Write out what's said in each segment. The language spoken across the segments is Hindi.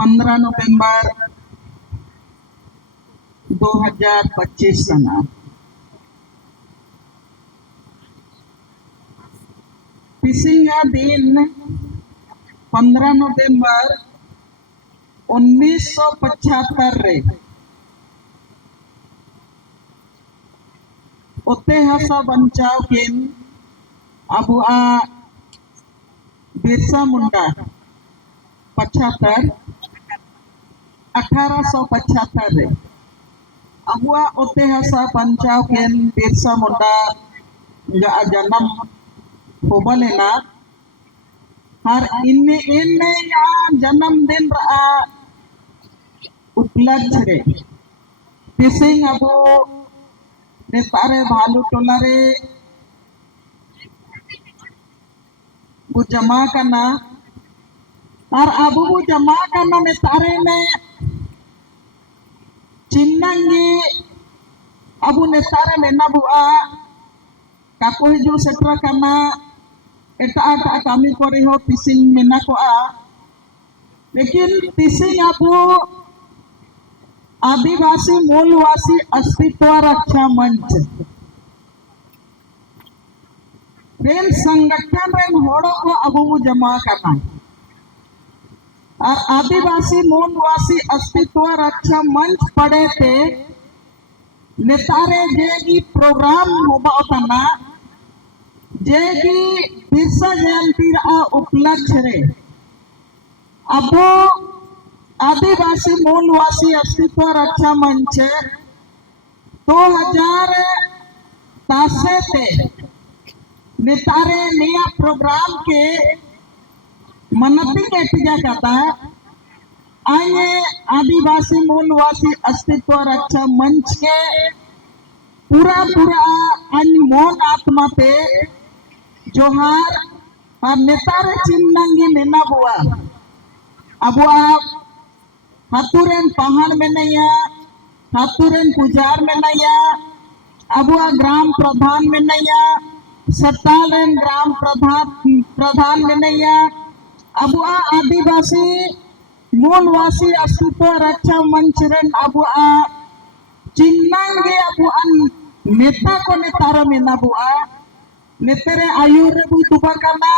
15 नवंबर 2025 सना पिसिंगा दिन 15 नवंबर 1975 रे ओते हसा बंचाव किन अबुआ बिरसा मुंडा 75 1875 रे अबुआ ओते हसा बंचाव किन बिरसा मुंडा जन्म होबलेना हर इन्ने इन्ने या जन्मदिन रा उपलक्ष्य रे पिसिंग अबो नेतारे भालू टोला रे वो जमा करना और अबो वो जमा करना नेतारे में चिन्नंगी अबो नेतारे में ना बुआ काको हिजू सेट्रा करना एटा एटा कमी करे हो पिसिंग मेना को लेकिन पिसिंग अबो आदिवासी मूलवासी अस्तित्व रक्षा मंच रेल संगठन रेन होड़ो को अबो जमा करना और आदिवासी मूलवासी अस्तित्व रक्षा मंच पड़े थे नेतारे जेगी प्रोग्राम होबा होता जेगी बिरसा जयंती उपलक्ष्य रे अबो आदिवासी मूलवासी अस्तित्व रक्षा मंच 2000 तासे थे नेतारे नया प्रोग्राम के मनती के टिजा करता आए आदिवासी मूलवासी अस्तित्व रक्षा मंच के पूरा अनमोल आत्मा पे जोहार और नेतारे चिन्नंगी नेना बुआ अब आप हाथुरेन पहाड़ में नैया हाथुरेन पुजार में नैया अबुआ ग्राम प्रधान में नैया सत्तालेन ग्राम प्रधान में नैया अबुआ आदिवासी मूलवासी अस्तित्व रक्षा मंच रेन अबुआ चिन्नांगे अबुआ नेता को नेतारो में नबुआ नेतरे आयुर रे बु तुबा करना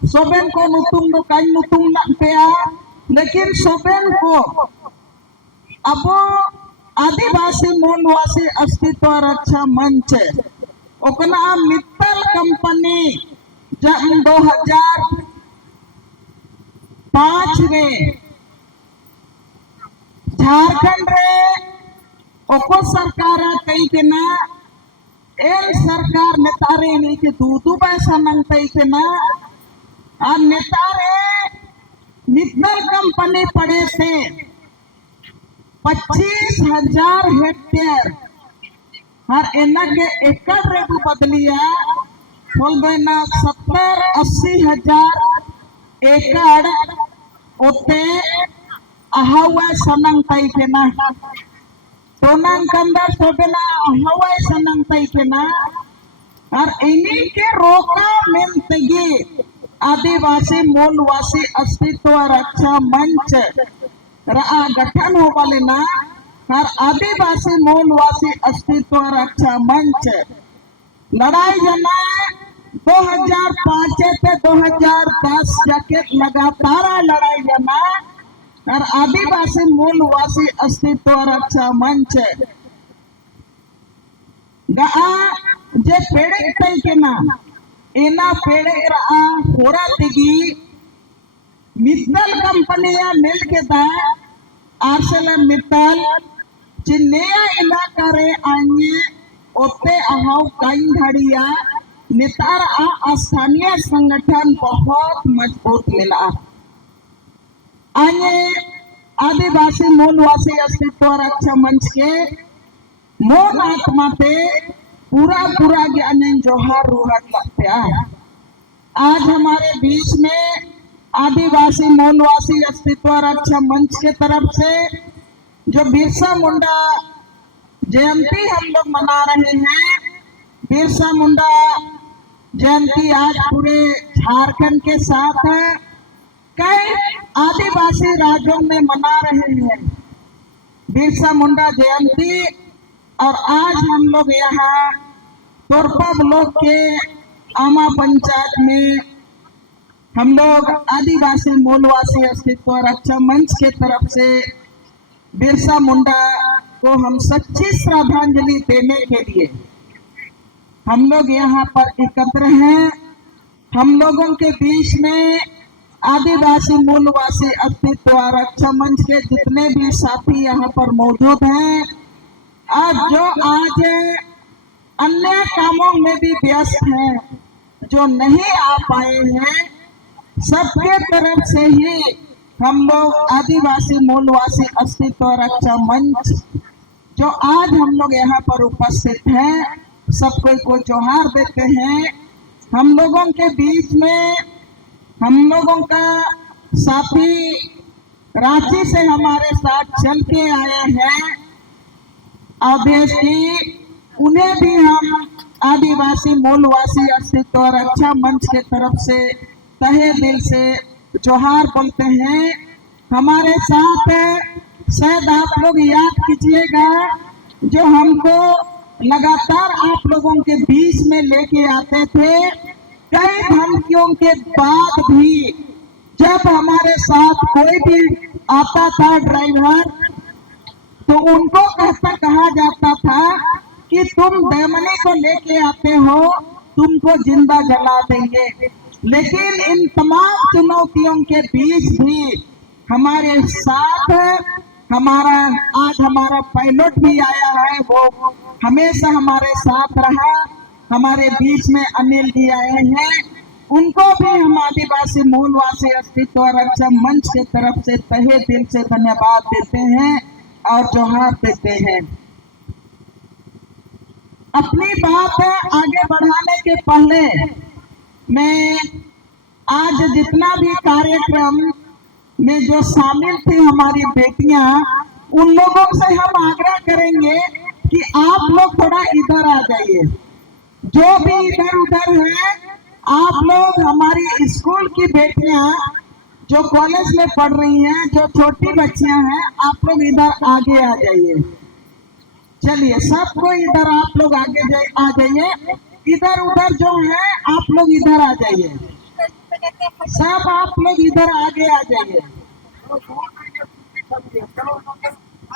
सोबेन को नुतुम दो काई नुतुम ना पेया लेकिन सोबेन को अब आदिवासी मूलवासी अस्तित्व रक्षा मंच ओकना मित्तल कंपनी जब 2005 में झारखंड रे ओको सरकार कई के ना एल सरकार नेतारे नीचे दूधू पैसा नंगतई के ना और नेतारे मित्तल कंपनी पड़े थे 25,000 हेक्टेयर हर एना के एकड़ रे बदलिया बोल ना 70-80 हजार एकड़ ओते अहावा सनंग तई के ना तोनांग कंदर सोबेना अहावा सनंग तई के ना और इन्हीं के रोका में तगी आदिवासी मूलवासी अस्तित्व रक्षा मंच रा गठन हो वाले ना हर आदिवासी मूलवासी अस्तित्व रक्षा मंच लड़ाई जना 2005 से 2010 जाके लगातार लड़ाई जना और आदिवासी मूलवासी अस्तित्व रक्षा मंच गा जे पेड़े तई के ना एना पेड़े रा होरा तिगी मित्तल कंपनियां मिल के दा आर्सेलर मित्तल चिन्नेया इलाका रे आए ओते अहाव कई घड़िया नेतार स्थानीय संगठन बहुत मजबूत मिला आए आदिवासी मूलवासी अस्तित्व रक्षा मंच के मोन आत्मा पे पूरा ज्ञान जोहार रूहत लगते आज हमारे बीच में आदिवासी मूलवासी अस्तित्व रक्षा मंच के तरफ से जो बिरसा मुंडा जयंती हम लोग मना रहे हैं बिरसा मुंडा जयंती आज पूरे झारखंड के साथ है कई आदिवासी राज्यों में मना रहे हैं बिरसा मुंडा जयंती। और आज हम लोग यहाँ तोरपा ब्लॉक के आमा पंचायत में हम लोग आदिवासी मूलवासी अस्तित्व रक्षा मंच के तरफ से बिरसा मुंडा को हम सच्ची श्रद्धांजलि देने के लिए हम लोग यहाँ पर एकत्र हैं। हम लोगों के बीच में आदिवासी मूलवासी अस्तित्व रक्षा मंच के जितने भी साथी यहाँ पर मौजूद हैं, आज अन्य कामों में भी व्यस्त हैं, जो नहीं आ पाए हैं, सबके तरफ से ही हम लोग आदिवासी मूलवासी अस्तित्व रक्षा मंच जो आज हम लोग यहाँ पर उपस्थित हैं, सबको को जोहार देते हैं। हम लोगों के बीच में हम लोगों का साथी रांची से हमारे साथ चल के आए हैं अवधेश जी, उन्हें भी हम आदिवासी मूलवासी अस्तित्व रक्षा मंच के तरफ से तहे दिल से जोहार बोलते हैं। हमारे साथ शायद आप लोग याद कीजिएगा, जो हमको लगातार आप लोगों के बीच में लेके आते थे, कई धमकियों के बाद भी जब हमारे साथ कोई भी आता था ड्राइवर, तो उनको कहा जाता था कि तुम डेमनी को लेके आते हो, तुमको जिंदा जला देंगे। लेकिन इन तमाम चुनौतियों के बीच भी हमारे साथ आज हमारा पायलट भी आया है, वो हमेशा हमारे साथ रहा। हमारे बीच में अनिल जी आए हैं, उनको भी हम आदिवासी मूलवासी अस्तित्व रक्षा मंच के तरफ से तहे दिल से धन्यवाद देते हैं और जोहार देते हैं। अपनी बात आगे बढ़ाने के पहले मैं आज जितना भी कार्यक्रम में जो शामिल थी हमारी बेटियां, उन लोगों से हम आग्रह करेंगे कि आप लोग थोड़ा इधर आ जाइए। जो भी इधर उधर है, आप लोग हमारी स्कूल की बेटियां जो कॉलेज में पढ़ रही हैं, जो छोटी बच्चियां हैं, आप लोग इधर आगे आ जाइए। चलिए सबको इधर आप लोग आगे आ जाइए। इधर उधर जो है आप लोग इधर आ जाइए, सब आप लोग इधर आगे आ जाइए।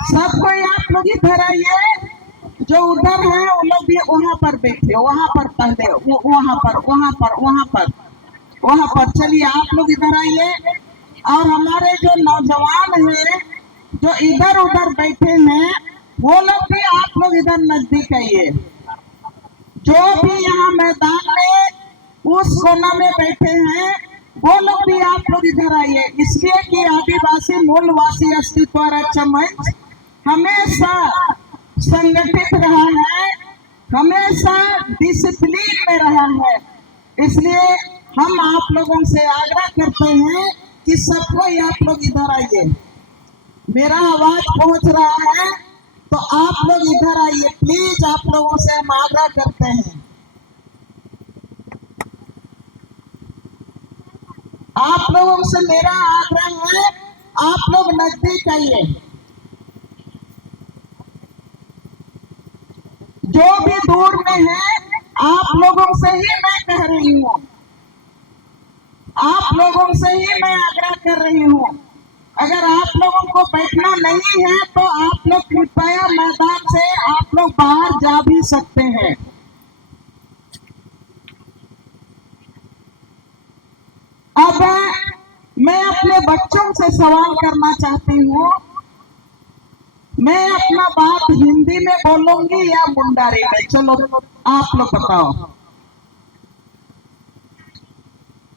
सब कोई आप लोग इधर आइए, जो उधर है वो लोग भी वहां पर बैठे, वहां पर पहले वहां पर चलिए आप लोग इधर आइए। और हमारे जो नौजवान हैं जो इधर उधर बैठे हैं, वो लोग भी आप लोग इधर नजदीक आइए। जो भी यहाँ मैदान में उस कोना में बैठे हैं, वो लोग भी आप लोग इधर आइए। इसलिए कि आदिवासी मूलवासी अस्तित्व रक्षा मंच हमेशा संगठित रहा है, हमेशा डिसिप्लिन में रहा है। इसलिए हम आप लोगों से आग्रह करते हैं कि सबको आप लोग इधर आइए। मेरा आवाज पहुंच रहा है तो आप लोग इधर आइए प्लीज, आप लोगों से हम आग्रह करते हैं। आप लोगों से मेरा आग्रह है, आप लोग नजदीक आइए। जो भी दूर में है, आप लोगों से ही मैं कह रही हूँ, आप लोगों से ही मैं आग्रह कर रही हूँ। अगर आप लोगों को बैठना नहीं है तो आप लोग कृपया मैदान से आप लोग बाहर जा भी सकते हैं। अब मैं अपने बच्चों से सवाल करना चाहती हूँ। मैं अपना बात हिंदी में बोलूंगी या मुंडारी में? चलो आप लोग बताओ,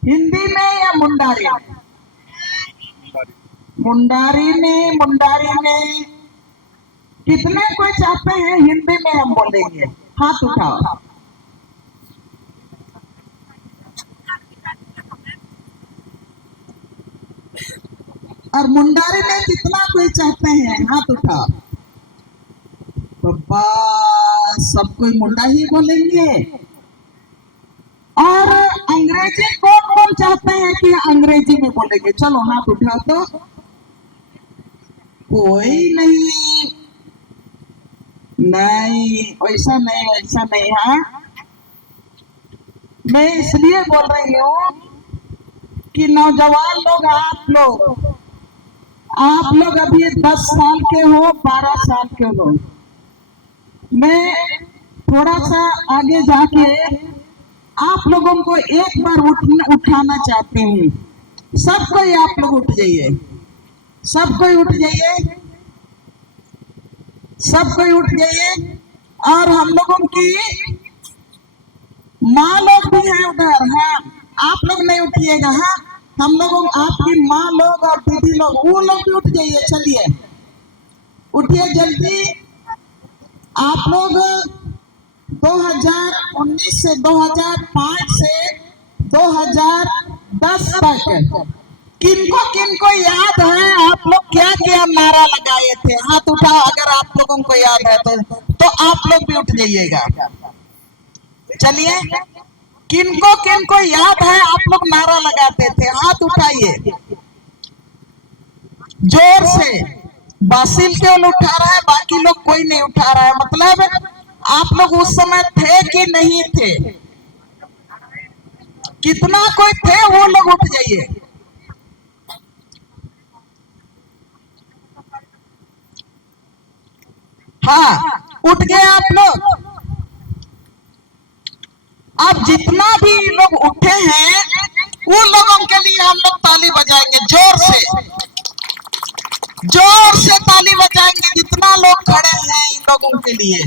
हिंदी में या मुंडारी में? मुंडारी में कितने कोई चाहते हैं हिंदी में हम बोलेंगे? हाथ उठाओ। और मुंडारी में कितना कोई चाहते हैं? हाथ उठाओ। बाबा सब कोई मुंडा ही बोलेंगे। और अंग्रेजी कौन कौन चाहते हैं कि अंग्रेजी में बोलेंगे? चलो हाथ उठाओ तो। कोई नहीं, नहीं वैसा नहीं, वैसा नहीं। हाँ, मैं इसलिए बोल रही हूँ कि नौजवान लोग, आप लोग अभी 10 साल के हो, 12 साल के हो। मैं थोड़ा सा आगे जाके आप लोगों को एक बार उठाना चाहती हूँ। सब कोई आप लोग उठ जाइए, सब कोई उठ जाइए, सब कोई उठ जाइए। और हम लोगों की माँ लोग भी हैं उधर। हाँ, आप लोग नहीं उठिएगा। हाँ, हम लोगों, आपकी माँ लोग और दीदी लोग, वो लोग भी उठ जाइए। चलिए उठिए जल्दी। आप लोग 2019 से 2005 से 2010 तक किनको किनको याद है आप लोग क्या क्या नारा लगाए थे? हाथ उठाओ अगर आप लोगों को याद है तो आप लोग भी उठ जाइएगा। चलिए, किनको किनको याद है आप लोग नारा लगाते थे? हाथ उठाइए जोर से। बासिल केवल उठा रहा है, बाकी लोग कोई नहीं उठा रहा है। मतलब आप लोग उस समय थे कि नहीं थे? कितना कोई थे वो लोग उठ जाइए। हाँ, उठ गए आप लोग। अब जितना भी लोग उठे हैं उन लोगों के लिए हम लोग ताली बजाएंगे जोर से, जोर से ताली बजाएंगे जितना लोग खड़े हैं इन लोगों के लिए।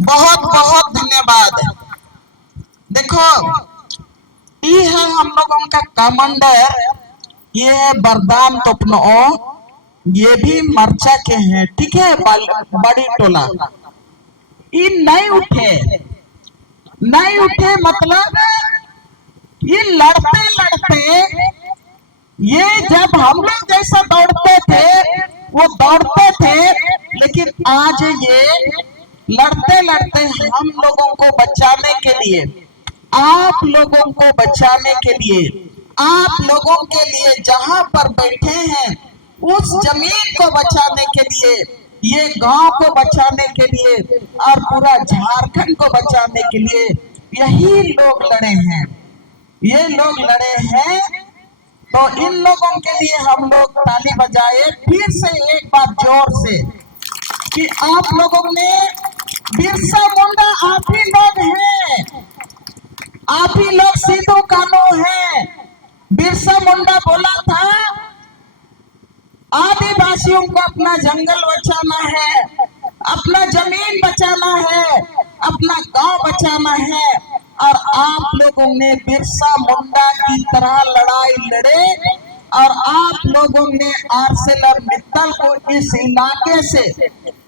बहुत बहुत धन्यवाद। देखो, ये है हम लोगों का कमांडर, ये है वरदान तोपनो, ये भी मर्चा के हैं, ठीक है, बड़ी टोला। ये नहीं उठे, नहीं उठे मतलब ये लड़ते लड़ते, ये जब हम लोग जैसा दौड़ते थे वो दौड़ते थे, लेकिन आज ये लड़ते लड़ते हम लोगों को बचाने के लिए, आप लोगों को बचाने के लिए, आप लोगों के लिए जहां पर बैठे हैं उस जमीन को बचाने के लिए, ये गांव को बचाने के लिए और पूरा झारखंड को बचाने के लिए यही लोग लड़े हैं, ये लोग लड़े हैं। तो इन लोगों के लिए हम लोग ताली बजाए फिर से एक बार जोर से कि आप लोगों ने, बिरसा मुंडा आप ही लोग हैं, आप ही लोग सिद्धू कान्हू हैं। बिरसा मुंडा बोला था आदिवासियों को अपना जंगल बचाना है, अपना जमीन बचाना है, अपना गांव बचाना है। और आप लोगों ने बिरसा मुंडा की तरह लड़ाई लड़े और आप लोगों ने आर्सेलरमित्तल को इस इलाके से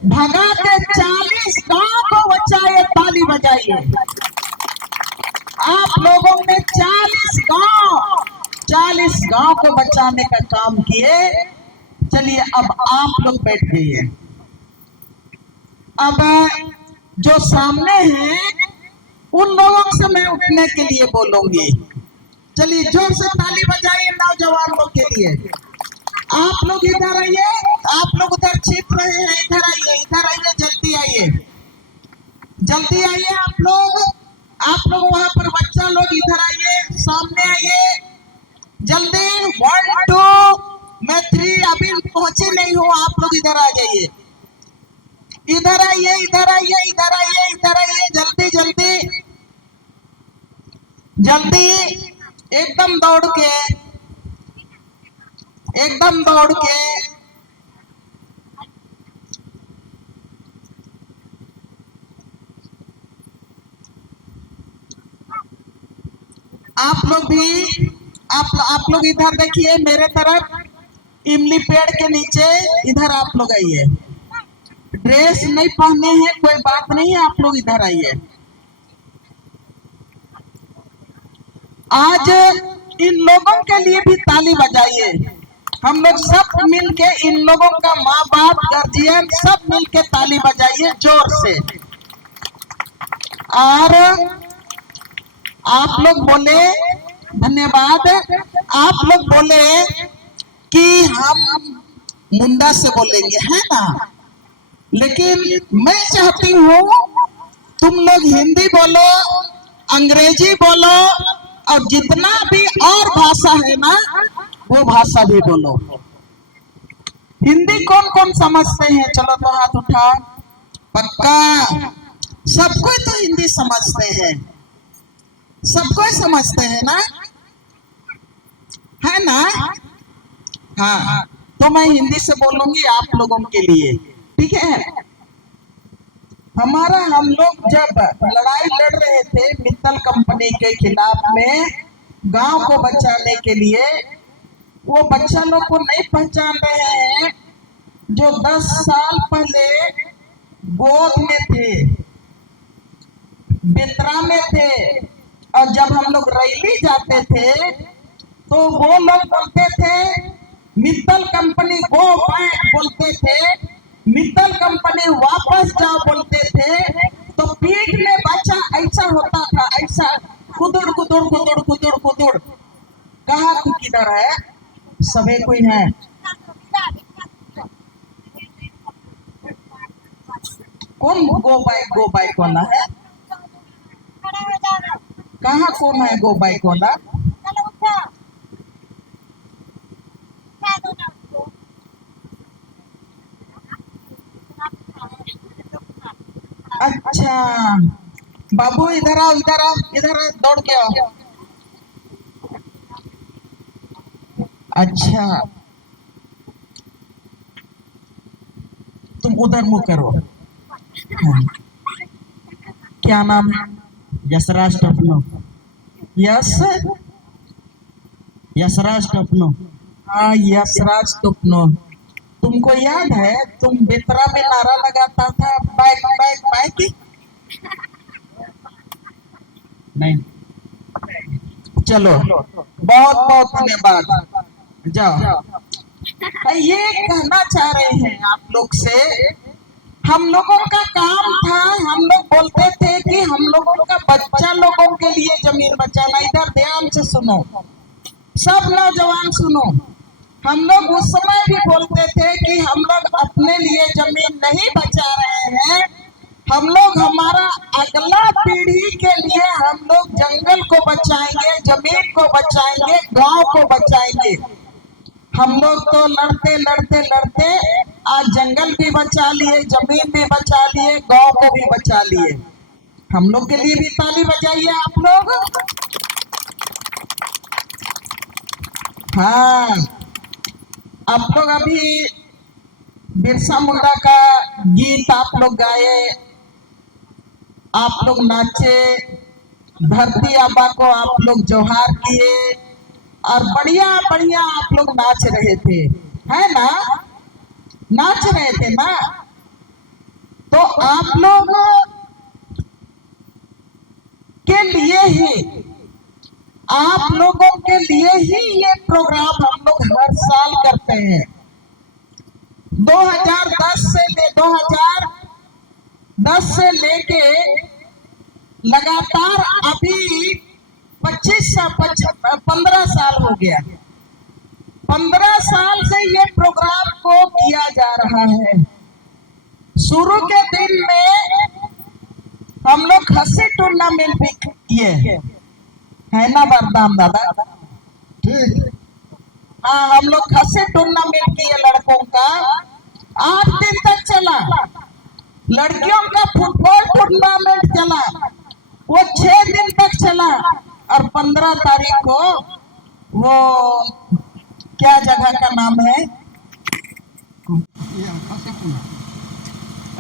भगा के 40 गांव को बचाए। ताली बजाइए। आप लोगों ने 40 गांव को बचाने का काम किए। चलिए अब आप लोग बैठ जाइए। अब जो सामने हैं उन लोगों से मैं उठने के लिए बोलूंगी। चलिए जोर से ताली बजाइए नौजवान लोग के लिए। आप लोग इधर आइए, आप लोग उधर छिप रहे हैं, इधर आइए, इधर आइए, जल्दी आइए, जल्दी आइए। आप लोग वहां पर बच्चा लोग इधर आइए, सामने आइए जल्दी। 1 2 मैं 3 अभी पहुंचे नहीं हूँ, आप लोग इधर आ जाइए, इधर आइए, इधर आइए, इधर आइए, इधर आइए, जल्दी जल्दी जल्दी, एकदम दौड़ के, एकदम दौड़ के। आप लोग भी, आप लोग इधर देखिए मेरे तरफ, इमली पेड़ के नीचे इधर आप लोग आइए। ड्रेस नहीं पहने हैं कोई बात नहीं है, आप लोग इधर आइए। आज इन लोगों के लिए भी ताली बजाइए। हम लोग सब मिलके इन लोगों का माँ बाप गार्जियन सब मिलके ताली बजाइए जोर से। और आप लोग बोले, धन्यवाद, आप लोग बोले कि हम मुंडा से बोलेंगे, है ना। लेकिन मैं चाहती हूँ तुम लोग हिंदी बोलो, अंग्रेजी बोलो, और जितना भी और भाषा है ना वो भाषा भी बोलो। हिंदी कौन कौन समझते हैं? चलो तो हाथ उठा। पक्का सबको तो हिंदी समझते हैं, सबको समझते हैं ना, है ना। हाँ, तो मैं हिंदी से बोलूंगी आप लोगों के लिए, ठीक है। हम लोग जब लड़ाई लड़ रहे थे मित्तल कंपनी के खिलाफ में, गांव को बचाने के लिए, वो बच्चा लोग को नहीं पहचान रहे हैं जो 10 साल पहले गोद में थे, बेतरा में थे, और जब हम लोग रैली जाते थे तो वो लोग बोलते थे मित्तल कंपनी गो बैक बोलते थे, मित्तल कंपनी वापस जाओ बोलते थे। तो पीठ में बच्चा ऐसा होता था, ऐसा कुदुड़ कुदुड़ कुदुड़ कुदुड़ कुदुड़। कहाँ किधर है? सबे कोई है। कौन गो बाइक वाला है? कहाँ कौन है गो बाइक वाला? अच्छा बाबू, इधर आओ, इधर आओ, इधर आओ, दौड़ के आओ। अच्छा तुम उधर मुंह करो। हाँ। क्या नाम है? यशराज टपनो। यस, यशराज टपनो। हाँ यशराज टपनो। तुमको याद है तुम बेतरा में नारा लगाता था बाइक बाइक बाइक? नहीं, चलो बहुत बहुत धन्यवाद। जाओ। ये कहना चाह रहे हैं आप लोग से, हम लोगों का काम था, हम लोग बोलते थे कि हम लोगों का बच्चा लोगों के लिए जमीन बचाना। इधर ध्यान से सुनो, सब नौजवान सुनो। हम लोग उस समय भी बोलते थे कि हम लोग अपने लिए जमीन नहीं बचा रहे हैं, हम लोग हमारा अगला पीढ़ी के लिए हम लोग जंगल को बचाएंगे, जमीन को बचाएंगे, गांव को बचाएंगे। हम लोग तो लड़ते लड़ते लड़ते आज जंगल भी बचा लिए, जमीन भी बचा लिए, गांव को भी बचा लिए। हम लोग के लिए भी ताली बजाइए आप लोग। हाँ, आप लोग अभी बिरसा मुंडा का गीत आप लोग गाए, आप लोग नाचे, धरती आबा को आप लोग जोहार किए, और बढ़िया बढ़िया आप लोग नाच रहे थे, है ना, नाच रहे थे ना। तो आप लोग के लिए ही, आप लोगों के लिए ही ये प्रोग्राम हम लोग हर साल करते हैं। 2010 से लेके लगातार अभी 15 साल हो गया। 15 साल से ये प्रोग्राम को किया जा रहा है। शुरू के दिन में हम लोग खस्सी टूर्नामेंट भी किए, है ना बरदाम दादा? ठीक। हाँ, हम लोग खस्सी टूर्नामेंट किए लड़कों का, 8 दिन तक चला। लड़कियों का फुटबॉल टूर्नामेंट चला, वो 6 दिन तक चला। और 15 तारीख को वो क्या जगह का नाम है,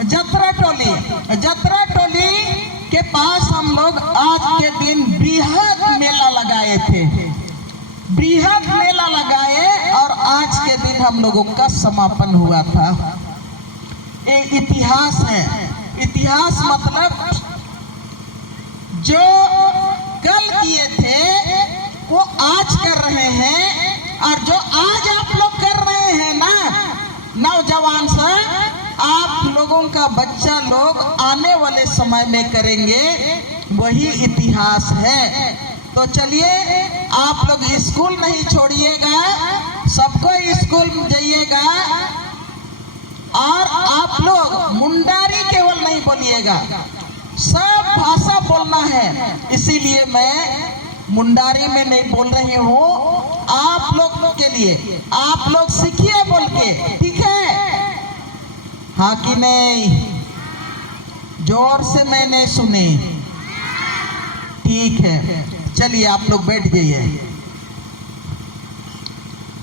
जतरा टोली, जतरा टोली के पास हम लोग आज के दिन बृहद मेला लगाए थे, बृहद मेला लगाए, और आज के दिन हम लोगों का समापन हुआ था। एक इतिहास है, इतिहास मतलब जो कल किए थे वो आज कर रहे हैं, और जो आज आप लोग कर रहे हैं ना नौजवान से, आप लोगों का बच्चा लोग आने वाले समय में करेंगे। वही इतिहास है। तो चलिए, आप लोग स्कूल नहीं छोड़िएगा, सबको स्कूल जाइएगा, और आप लोग मुंडारी केवल नहीं बोलिएगा, सब भाषा बोलना है। इसीलिए मैं मुंडारी में नहीं बोल रही हूँ, आप लोग के लिए। आप लोग सीखिए बोल के, ठीक है? हाँ कि नहीं? जोर से मैंने सुने। ठीक है, चलिए आप लोग बैठ जाइए।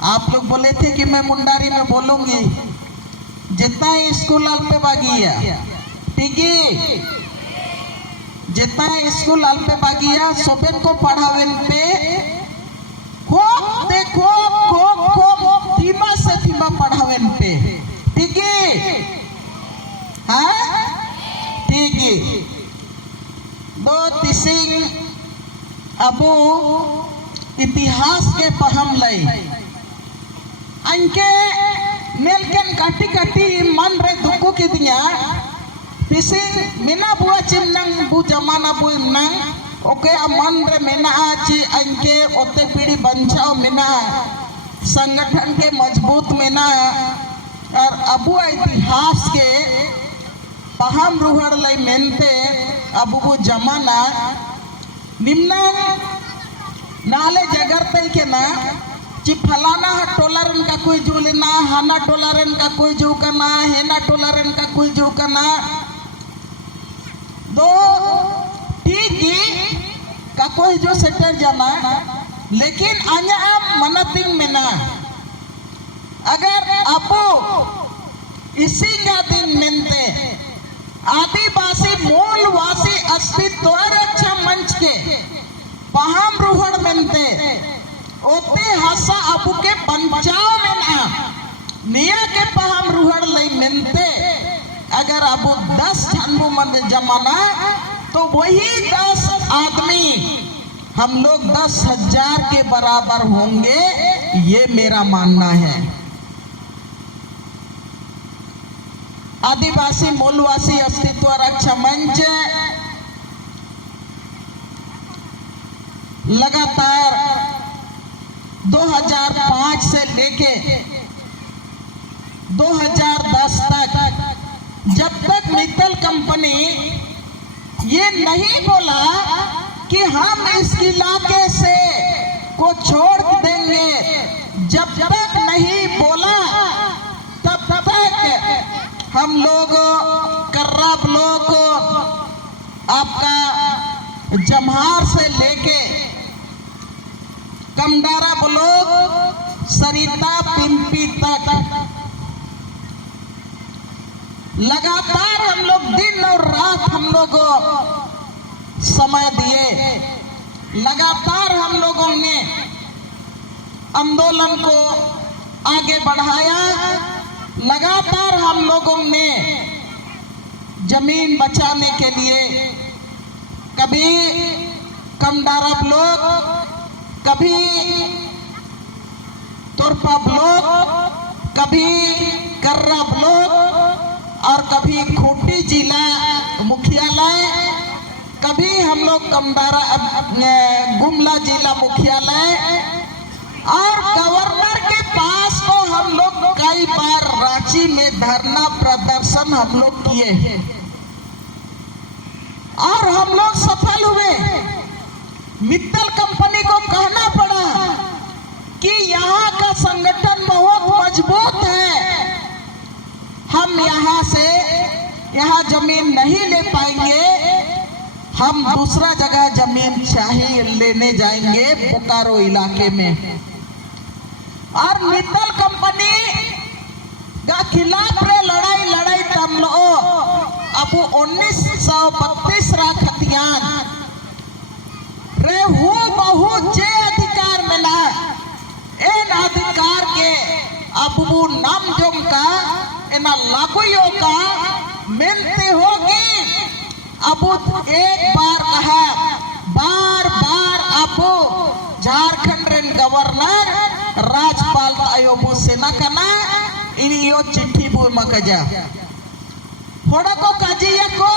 आप लोग बोले थे कि मैं मुंडारी में बोलूंगी, जितना स्कूल अल्पे बागिया, ठीक है? जितना स्कूल अल्पे बागिया सोबेन को पढ़ावेन पे खूब देखो, खूब धीमा से धीमा पढ़ावेन पे, ठीक है? हाँ, ठीक है। दो तिसिंग अबो इतिहास के पहम लई अंके मेलकेन काटी काटी मन रे दुखु की दिया तिसिंग मिना बुआ चिमनंग बु जमाना बु नंग ओके मन रे मेना आची अंके ओते पीढ़ी बंचाओ मिना संगठन के मजबूत मिना और अबु इतिहास के पहम रुहड़ लई मेनते अबु बु जमाना निम्न नाले जगरते के ना कि फलाना टोलरन का कोई जो लेना, हाना टोलरन का कोई जो करना, हेना टोलरन का कोई जो करना, दो ठीक ही का कोई जो सेटर जाना। लेकिन आया आप मनतिंग में ना, अगर आपो इसी का दिन मिलते आदिवासी मूलवासी अस्तित्व रक्षा मंच के पहम रुहड़ मिलते ओते हसा अबू के बंचाओ में ना निया के पहम रुहड़ लई मिलते। अगर अबू 10 छानबू मन जमाना तो वही 10 आदमी हम लोग 10,000 के बराबर होंगे, ये मेरा मानना है। आदिवासी मूलवासी अस्तित्व रक्षा मंच लगातार 2005 से लेके 2010 तक, जब तक मित्तल कंपनी ये नहीं बोला कि हम इस इलाके से को छोड़ देंगे, जब तक नहीं बोला तब तक हम लोग कर्रा ब्लॉक आपका जमहार से लेके कमडारा ब्लॉक सरिता पिंपी तक लगातार हम लोग दिन और रात हम लोग समय दिए। लगातार हम लोगों ने आंदोलन को आगे बढ़ाया। लगातार हम लोगों ने जमीन बचाने के लिए कभी कमडारा ब्लॉक, कभी तोरपा ब्लॉक, कभी कर्रा ब्लॉक और कभी खूंटी जिला मुख्यालय, कभी हम लोग कमडारा गुमला जिला मुख्यालय और गवर्नर के पास को हम लोग कई बार रांची में धरना प्रदर्शन हम लोग किए और हम लोग सफल हुए। मित्तल कंपनी को कहना पड़ा कि यहाँ का संगठन बहुत मजबूत है, हम यहाँ से यहाँ जमीन नहीं ले पाएंगे, हम दूसरा जगह जमीन चाहिए लेने जाएंगे बोकारो इलाके में। और मित्तल कंपनी का खिलाफ रे लड़ाई तमलो अब 1932 रा खतियान रे हो बहु जे अधिकार मिला इन अधिकार के अब वो नाम जोम का इना लागुयों का मिलते होगी। अब एक बार कहा, बार अब झारखंड रे गवर्नर राज्यपाल आयोबो सेना कना इन यो चिट्ठी बो मकजा होड़ा को काजिया को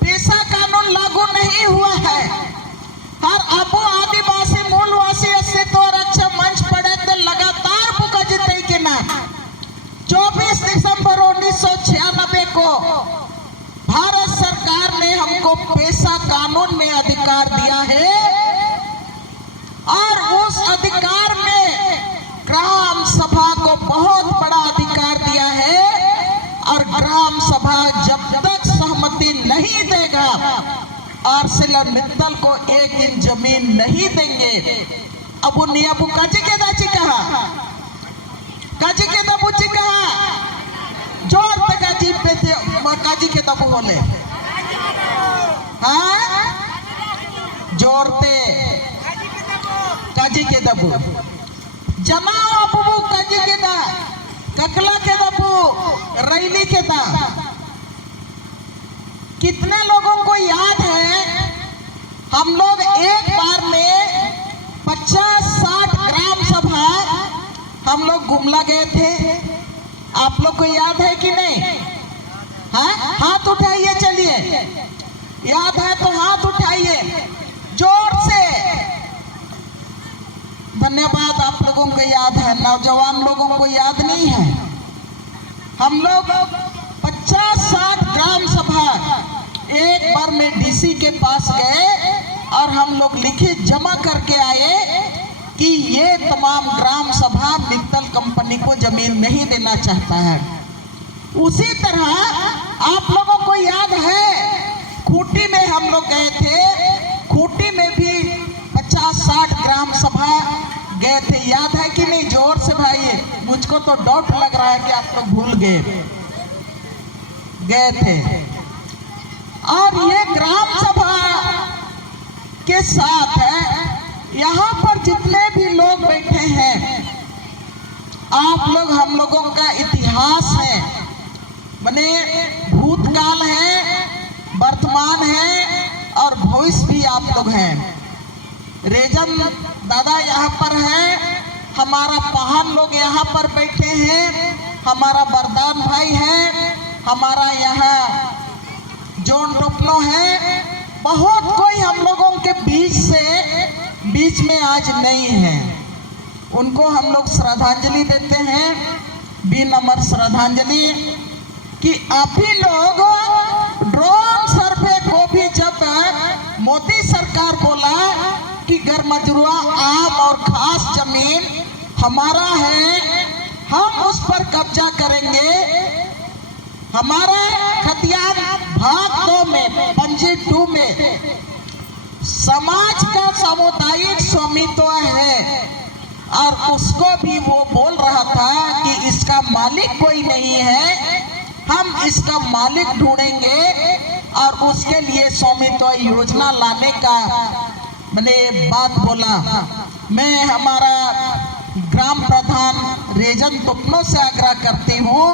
पैसा कानून लागू नहीं 1996 को भारत सरकार ने हमको पेशा कानून में अधिकार दिया है और उस अधिकार में ग्राम सभा को बहुत बड़ा अधिकार दिया है और ग्राम सभा जब तक सहमति नहीं देगा ArcelorMittal को 1 इंच जमीन नहीं देंगे। अब नियाबू काजी के दाची कहा काजी के दबूची कहा जोर तक काजी पे काजी के दबू होले हाँ जोरते काजी के दबू जमाओ अबू काजी के दा ककला के दबू रैली के दा। कितने लोगों को याद है हम लोग एक बार में 50-60 ग्राम सभा हम लोग गुमला गए थे। आप लोग को याद है कि नहीं? हाँ हाथ उठाइए, चलिए याद है तो हाथ उठाइए जोर से। धन्यवाद, आप लोगों को याद है, नौजवान लोगों को याद नहीं है। हम लोग 50-60 ग्राम सभा एक बार में डीसी के पास गए और हम लोग लिखित जमा करके आए कि ये तमाम ग्राम सभा मित्तल कंपनी को जमीन नहीं देना चाहता है। उसी तरह आप लोगों को याद है खूंटी में हम लोग गए थे, खूंटी में भी 50-60 ग्राम सभा गए थे, याद है कि नहीं? जोर से भाई, मुझको तो डाउट लग रहा है कि आप लोग भूल गए थे। और ये ग्राम सभा के साथ है यहाँ पर जितने भी लोग बैठे हैं, आप लोग हम लोगों का इतिहास है, माने भूतकाल है, वर्तमान है और भविष्य भी आप लोग हैं। रेजन दादा यहाँ पर है, हमारा पहान लोग यहाँ पर बैठे हैं, हमारा बरदान भाई है, हमारा यहाँ जोन टोपनो है, बहुत कोई हम लोगों के बीच में आज नहीं है। उनको हम लोग श्रद्धांजलि देते हैं, विनम्र श्रद्धांजलि कि अभी लोग ड्रोन सर्वे को भी जब मोदी सरकार बोला कि गरमजरुआ आम और खास जमीन हमारा है, हम उस पर कब्जा करेंगे, हमारे खतियान भाग 2 में पंजी 2 में समाज का सामुदायिक स्वामित्व है और उसको भी वो बोल रहा था कि इसका मालिक कोई नहीं है, हम इसका मालिक ढूंढेंगे और उसके लिए स्वामित्व योजना लाने का मैंने बात बोला। मैं हमारा ग्राम प्रधान रेजन टोपनो से आग्रह करती हूँ,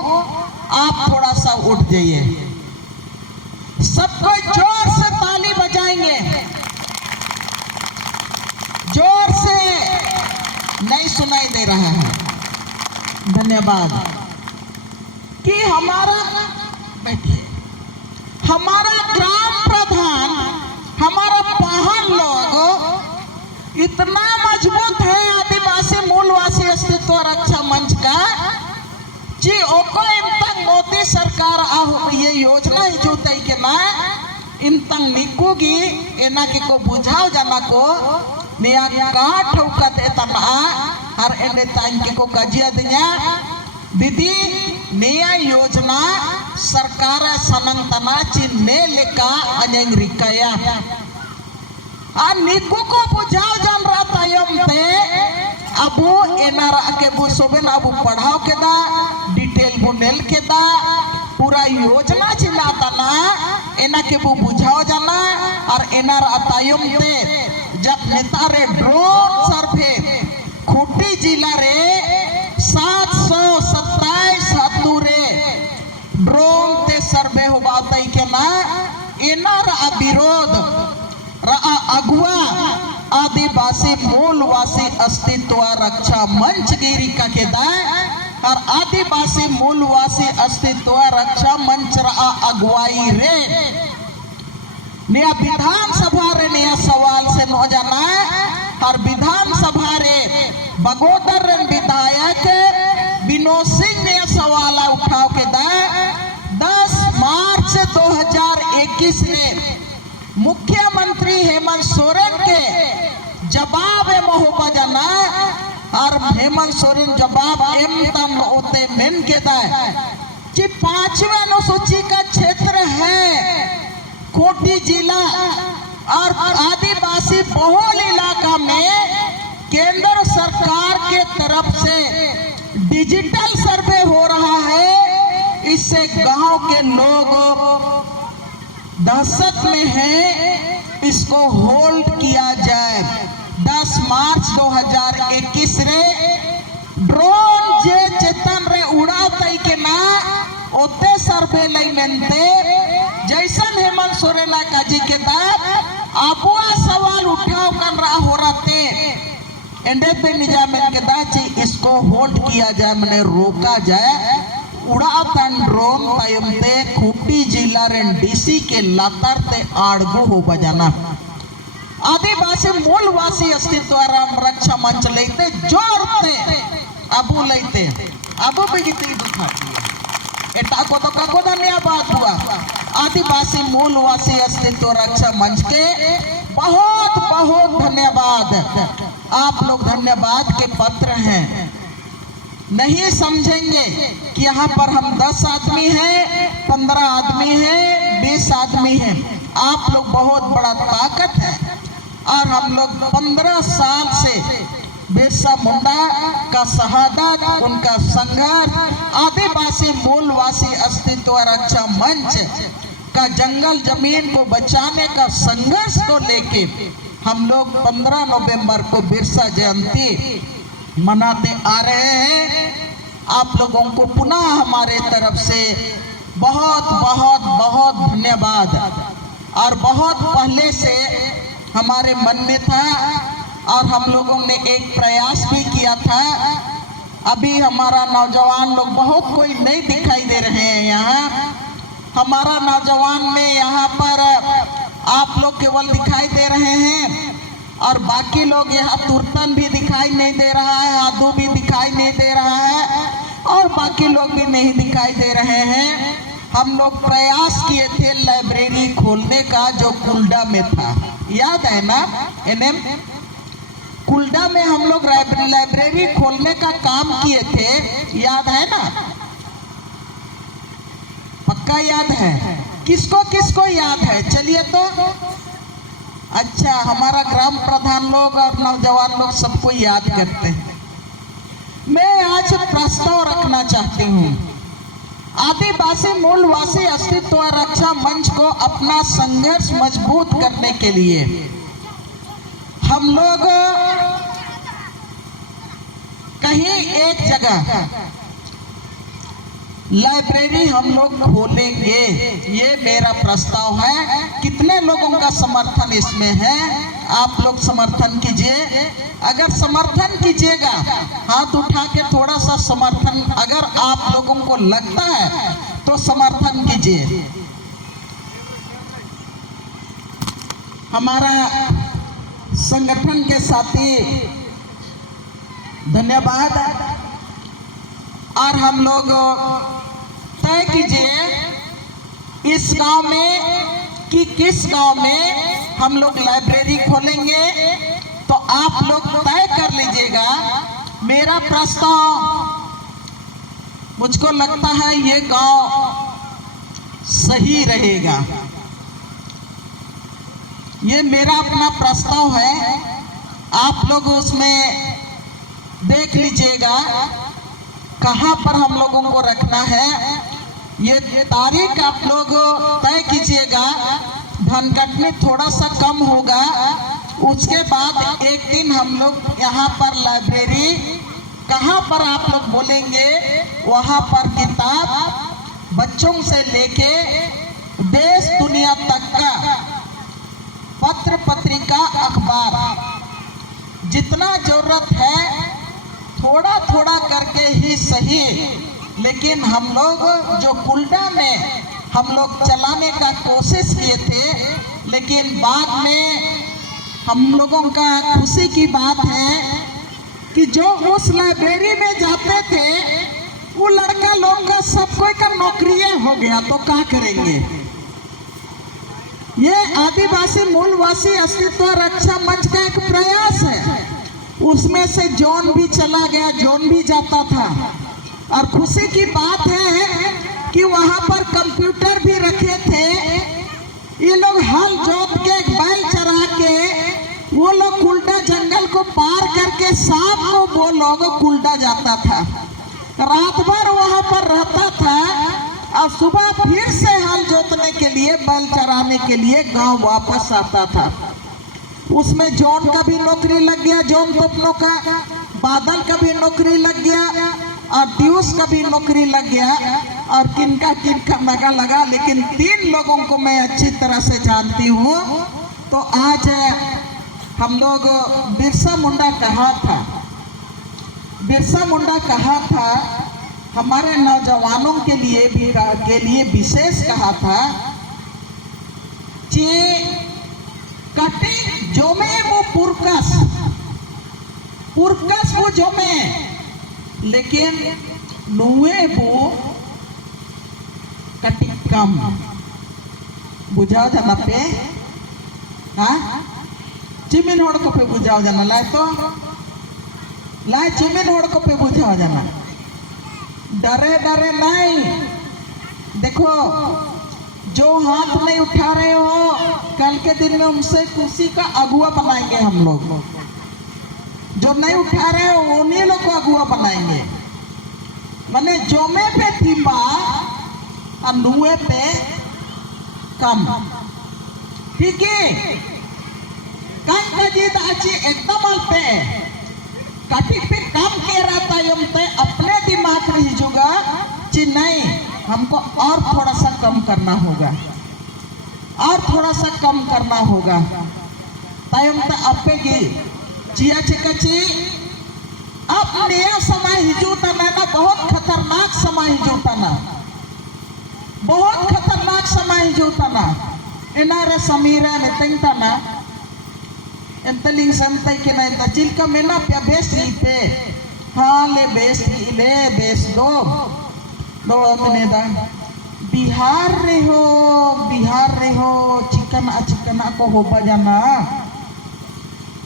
आप थोड़ा सा उठ जाइए, सबको जोर से ताली बजाएंगे, जोर से, नहीं सुनाई दे रहा है। धन्यवाद कि हमारा बैठिए, हमारा ग्राम प्रधान, हमारा पहान लोग इतना मजबूत है आदिवासी मूलवासी अस्तित्व रक्षा मंच का जी ओको इंतंग मोदी सरकार ये योजना ही जो तय के ना इंतंग निकोगी एना के को बुझाव जाना को निया काट ठोका देता ना हर एंडे ताइन के को कजिया दिया दीदी नया योजना सरकार सनंग तना चिन्ने लेका अनेंग रिकाया आ निको को बुझाव जान रहा तायम ते अबू एनारा के बु सोबेन अबू पढ़ाओ के दा डिटेल बु नेल के दा पूरा योजना चिल्लाता ना एना के बु बुझाओ जाना और एनारा तायम ते जब नेता रे ड्रोन सर्वे खूंटी जिला रे 727 हतुरे ड्रोन ते सर्वे हुआ तई के ना एनारा विरोध रा अगुआ आदिवासी मूलवासी अस्तित्व रक्षा मंच गिरी का केदा और आदिवासी मूलवासी अस्तित्व रक्षा मंच रा अगुवाई रे नया विधानसभा रे नया सवाल से न जाना और विधानसभा रे बगोदर विधायक विनोद सिंह ने सवाल उठाओ के दा 2021 ने मुख्यमंत्री हेमंत सोरेन के जवाब मोहब्बत जाना और हेमंत सोरेन जवाब एम तम ओते मेन के दाए कि 5वें अनुसूची का क्षेत्र है कोटी जिला और आदिवासी बहुल इलाका में केंद्र सरकार के तरफ से डिजिटल सर्वे हो रहा है। इससे गांव के लोग दहशत में हैं, इसको होल्ड किया जाए। 10 मार्च 2021 रे ड्रोन जे चेतन रे उड़ाते के ना ओते सर्वे लई मेनते जैसन हेमंत सोरेन का जी के दाब आबुआ सवाल उठाव कर रहा हो रहते एंडे पे निजामन के दाची इसको होल्ड किया जाए, मने रोका जाए। उड़ातन ड्रोन तयमते खूटी जिला रेन डीसी के लातर ते आड़गो हो बजाना आदिवासी मूलवासी अस्तित्व रक्षा मंच लेते जोरते अबू लेते अबू बिगती दुखाती एटा को तो काको धन्यवाद हुआ। आदिवासी मूलवासी अस्तित्व रक्षा मंच के बहुत बहुत धन्यवाद। आप लोग धन्यवाद के पात्र हैं। नहीं समझेंगे कि यहाँ पर हम 10 आदमी हैं, 15 आदमी हैं, 20 आदमी हैं। आप लोग बहुत बड़ा ताकत है और हम लोग 15 साल से बिरसा मुंडा का शहादत, उनका संघर्ष, आदिवासी मूलवासी अस्तित्व रक्षा मंच का जंगल जमीन को बचाने का संघर्ष को लेके हम लोग 15 नवंबर को बिरसा जयंती मनाते आ रहे हैं। आप लोगों को पुनः हमारे तरफ से बहुत बहुत बहुत धन्यवाद। और बहुत पहले से हमारे मन में था और हम लोगों ने एक प्रयास भी किया था। अभी हमारा नौजवान लोग बहुत कोई नहीं दिखाई दे रहे हैं यहाँ। हमारा नौजवान में यहाँ पर आप लोग केवल दिखाई दे रहे हैं और बाकी लोग यहाँ तुर्तन भी दिखाई नहीं दे रहा है, आदू भी दिखाई नहीं दे रहा है और बाकी लोग भी नहीं दिखाई दे रहे हैं। हम लोग प्रयास किए थे लाइब्रेरी खोलने का जो कुल्डा में था, याद है ना एनएम? कुल्डा में हम लोग लाइब्रेरी खोलने का काम किए थे, याद है ना? पक्का याद है? किसको किसको याद है? चलिए तो अच्छा, हमारा ग्राम प्रधान लोग और नौजवान लोग सबको याद करते हैं। मैं आज प्रस्ताव रखना चाहती हूँ। आदिवासी मूलवासी अस्तित्व रक्षा मंच को अपना संघर्ष मजबूत करने के लिए हम लोग कहीं एक जगह लाइब्रेरी हम लोग खोलेंगे, ये मेरा प्रस्ताव है। कितने लोगों का समर्थन इसमें है? आप लोग समर्थन कीजिए। अगर समर्थन कीजिएगा, हाथ उठा के थोड़ा सा समर्थन, अगर आप लोगों को लगता है तो समर्थन कीजिए। हमारा संगठन के साथी धन्यवाद। और हम लोग तय कीजिए इस गांव में कि किस गांव में हम लोग लाइब्रेरी खोलेंगे, तो आप लोग तय कर लीजिएगा। मेरा प्रस्ताव, मुझको लगता है ये गांव सही रहेगा। ये मेरा अपना प्रस्ताव है, आप लोग उसमें देख लीजिएगा कहाँ पर हम लोगों को रखना है। ये तारीख आप लोग तय कीजिएगा। धनकटनी थोड़ा सा कम होगा, उसके बाद एक दिन हम लोग यहाँ पर लाइब्रेरी, कहाँ पर आप लोग बोलेंगे वहाँ पर किताब बच्चों से लेके देश दुनिया तक का पत्र पत्रिका अखबार जितना जरूरत है थोड़ा थोड़ा करके ही सही, लेकिन हम लोग जो कुल्डा में हम लोग चलाने का कोशिश किए थे, लेकिन बाद में हम लोगों का खुशी की बात है कि जो उस लाइब्रेरी में जाते थे वो लड़का लोग का सब कोई का नौकरी हो गया, तो क्या करेंगे? ये आदिवासी मूलवासी अस्तित्व रक्षा मंच का एक प्रयास है। उसमें से जोन भी चला गया, जोन भी जाता था। और खुशी की बात है कि वहां पर कंप्यूटर भी रखे थे। ये लोग हल जोत के बैल चरा के वो लोग कुल्डा जंगल को पार करके सांप को वो लोग कुल्डा जाता था, रात भर वहां पर रहता था और सुबह फिर से हल जोतने के लिए, बैल चराने के लिए गांव वापस आता था। उसमें जॉन का भी नौकरी लग गया, जॉन तोपनो का, बादल का भी नौकरी लग गया और दिवस का भी नौकरी लग गया और किनका किनका लगा। लेकिन 3 लोगों को मैं अच्छी तरह से जानती हूँ। तो आज हम लोग बिरसा मुंडा कहा था, हमारे नौजवानों के लिए विशेष कहा था कि कटी जोमे वो पुरकस वो जोमे, लेकिन नुए वो कटी कम बुझाओ जना पे। हाँ चिमिन होड़ को पे बुझाओ जना लाए चिमिन होड़ को पे बुझाओ जना, डरे नहीं। देखो जो हाथ नहीं उठा रहे हो, कल के दिन में उनसे कुर्सी का अगुआ बनाएंगे हम लोग। जो नहीं उठा रहे हो उन्हीं लोग को अगुआ बनाएंगे। मैंने जोमे पे थीमा और नुए पे कम, ठीक है। कम का जीत अच्छी एकदम पे काटी पे कम के रहता है, अपने दिमाग में हिजूगा कि नहीं हमको और थोड़ा सा कम करना होगा, और थोड़ा सा कम करना होगा। तायम तो अपेगी चिया चिकची अब नया समय हिजूता ना, बहुत खतरनाक समय हिजूता ना, बहुत खतरनाक समय हिजूता ना। इनारे समीरा में तेंगता ना एंतलिंग संतै के ना इंता चिल का मेना प्या बेस लीते। हाँ ले बेस दो अपने दा बिहार रे हो चिकना को हो बजाना।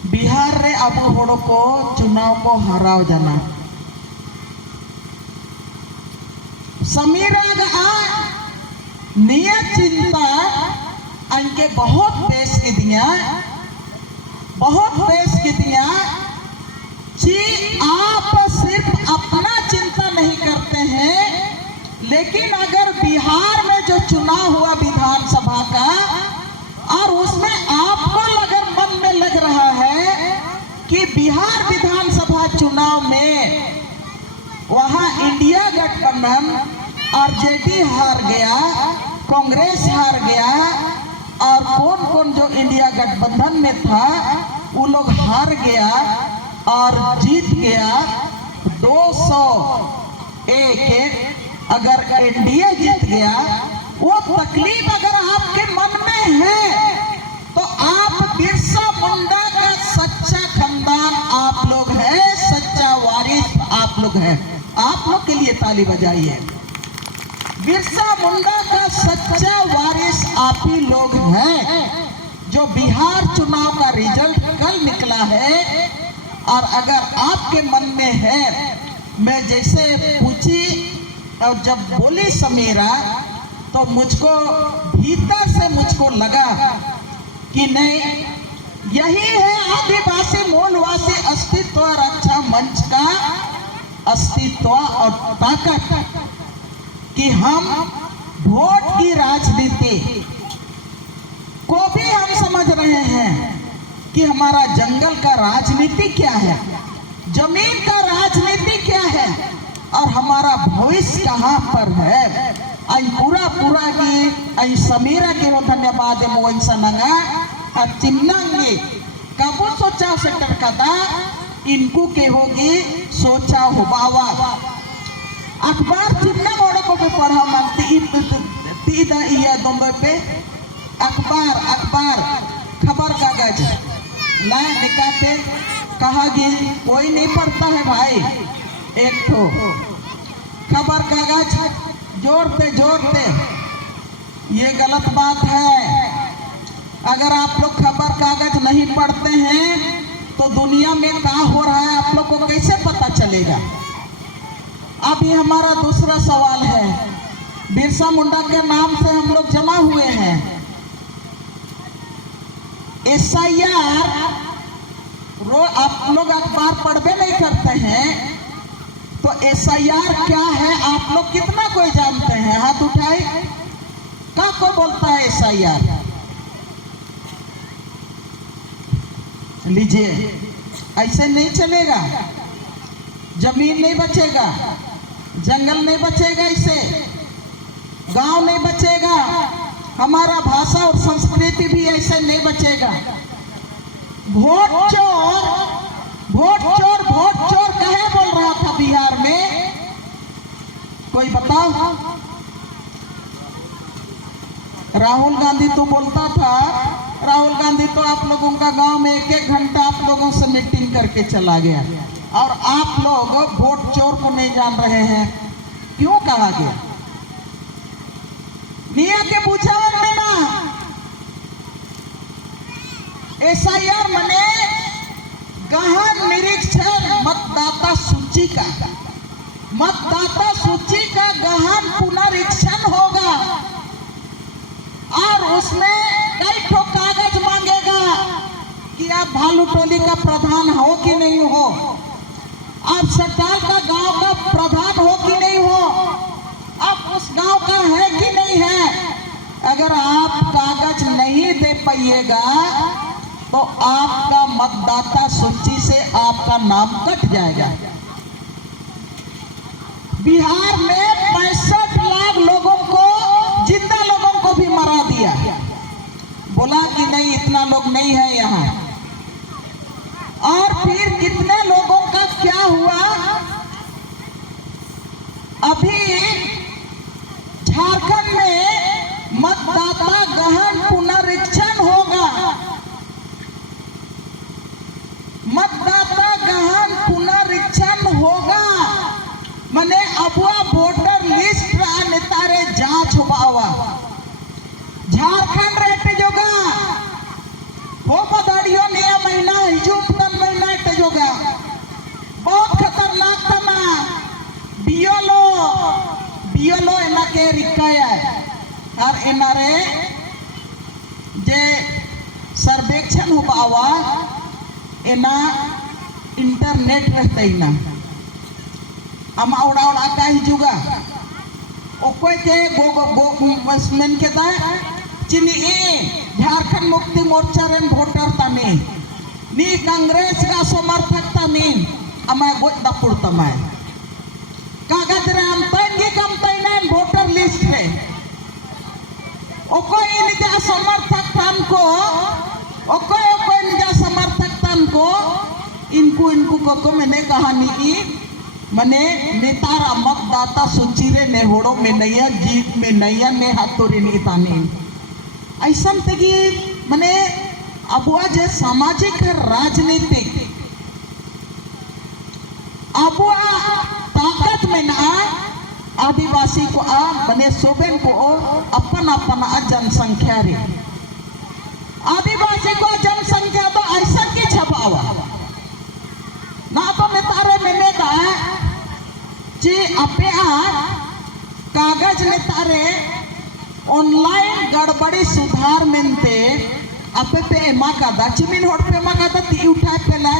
बिहार रे अब होड़ो को चुनाव को हराव जाना। समीरा गा नियत चिंता इनके बहुत पेश की दिया कि आप सिर्फ अपना चिंता नहीं करते हैं, लेकिन अगर बिहार में जो चुनाव हुआ विधानसभा का और उसमें आपको अगर मन में लग रहा है कि बिहार विधानसभा चुनाव में वहां इंडिया गठबंधन आरजेडी हार गया, कांग्रेस हार गया और कौन जो इंडिया गठबंधन में था वो लोग हार गया और जीत गया 201। अगर एनडीए जीत गया, वो तकलीफ अगर आपके मन में है तो आप बिरसा मुंडा का सच्चा खानदान आप लोग हैं, सच्चा वारिस आप लोग हैं। आप लोग के लिए ताली बजाइए। बिरसा मुंडा का सच्चा वारिस आप ही लोग हैं। जो बिहार चुनाव का रिजल्ट कल निकला है और अगर आपके मन में है, मैं जैसे पूछी और जब बोली समीरा तो मुझको भीतर से मुझको लगा कि नहीं, यही है आदिवासी मूलवासी अस्तित्व रक्षा मंच का अस्तित्व और ताकत कि हम वोट की राजनीति को भी हम समझ रहे हैं कि हमारा जंगल का राजनीति क्या है, जमीन का राजनीति क्या है और हमारा भविष्य कहाँ पर है। आई पूरा की आई समीरा के हो धन्यवाद मोइन सनंगा और चिन्नंगे कबो सोचा सेक्टर का था इनको के होगी सोचा हो बावा। अखबार चिन्ना मोड़ को भी पढ़ा मानती तीदा इया दोंबे पे अखबार खबर कागज ला निकालते कहा कि कोई नहीं पढ़ता है भाई। एक तो खबर कागज जोड़ते ये गलत बात है। अगर आप लोग खबर कागज नहीं पढ़ते हैं तो दुनिया में क्या हो रहा है आप लोग को कैसे पता चलेगा। अभी हमारा दूसरा सवाल है, बिरसा मुंडा के नाम से हम लोग जमा हुए हैं, SIR आप लोग अखबार पढ़बे नहीं करते हैं तो SIR क्या है आप लोग कितना कोई जानते हैं? हाथ उठाए। क्या कोई बोलता है SIR? लीजिए, ऐसे नहीं चलेगा, जमीन नहीं बचेगा, जंगल नहीं बचेगा, इससे गांव नहीं बचेगा, हमारा भाषा और संस्कृति भी ऐसे नहीं बचेगा। वोट चोर वोट चोर वोट चोर कहे बोल रहा था बिहार में, कोई बताओ। राहुल गांधी तो बोलता था, राहुल गांधी तो आप लोगों का गांव में 1-1 घंटा आप लोगों से मीटिंग करके चला गया, और आप लोग वोट चोर को नहीं जान रहे हैं। क्यों कहा गया? निया के पूछावन में ना SIR मने गहन निरीक्षण मतदाता सूची का, मतदाता सूची का गहन पुनरीक्षण होगा और उसमें कई ठो कागज मांगेगा कि आप भालू टोली का प्रधान हो कि नहीं हो, आप सटाल का गांव का प्रधान हो कि नहीं हो, आप उस गांव का है कि नहीं है। अगर आप कागज नहीं दे पाइएगा तो आपका मतदाता सूची से आपका नाम कट जाएगा। बिहार में 65 लाख लोगों को, जिंदा लोगों को भी मरा दिया, बोला कि नहीं इतना लोग नहीं है यहाँ। और फिर कितने लोगों का क्या हुआ? अभी झारखंड में मतदाता गहन पुनरीक्षण होगा, मतदाता गहन पुनरीक्षण होगा मने अबुआ वोटर लिस्ट नेतारे जांच हुआ झारखंड रहते जोगा हो बदाड़ियों नया महीना हिजूब तन महीना टे जोगा बहुत खतरनाक तना बियोलो एना के रिकाया और एनारे जे सर्वेक्षण हुआ एना इंटरनेट रहते ना अमा उड़ा उड़ा का हिजुगा ओकोय के मेन के दा चिनी झारखंड मुक्ति मोर्चा रेन वोटर तानी नी कांग्रेस का समर्थक तानी अमा गोट दापुर तमाय कागज रे हम तंगी कम तैनन वोटर लिस्ट रे ओकोय निजा समर्थक तान को ओकोय निजा समर्थक तान को इनको को मैंने कहानी की मने नेतारा मतदाता सूची रे नेहोड़ो में नैया जीत में नैया ने हाथोरी नीतानी ऐसा तगी मने अबुआ जे सामाजिक राजनीतिक अबुआ ताकत में ना आदिवासी को बने सोबेन को अपन अपन जनसंख्या रे आदिवासी को जनसंख्या तो ऐसा की छपावा ना तो नेतारे मैंने कहा जी अपे कागज नेतारे ऑनलाइन गड़बड़ी सुधार मिलते अपे पे एमा कादा चिमिन होड़ पे एमा कादा ती उठाए पेला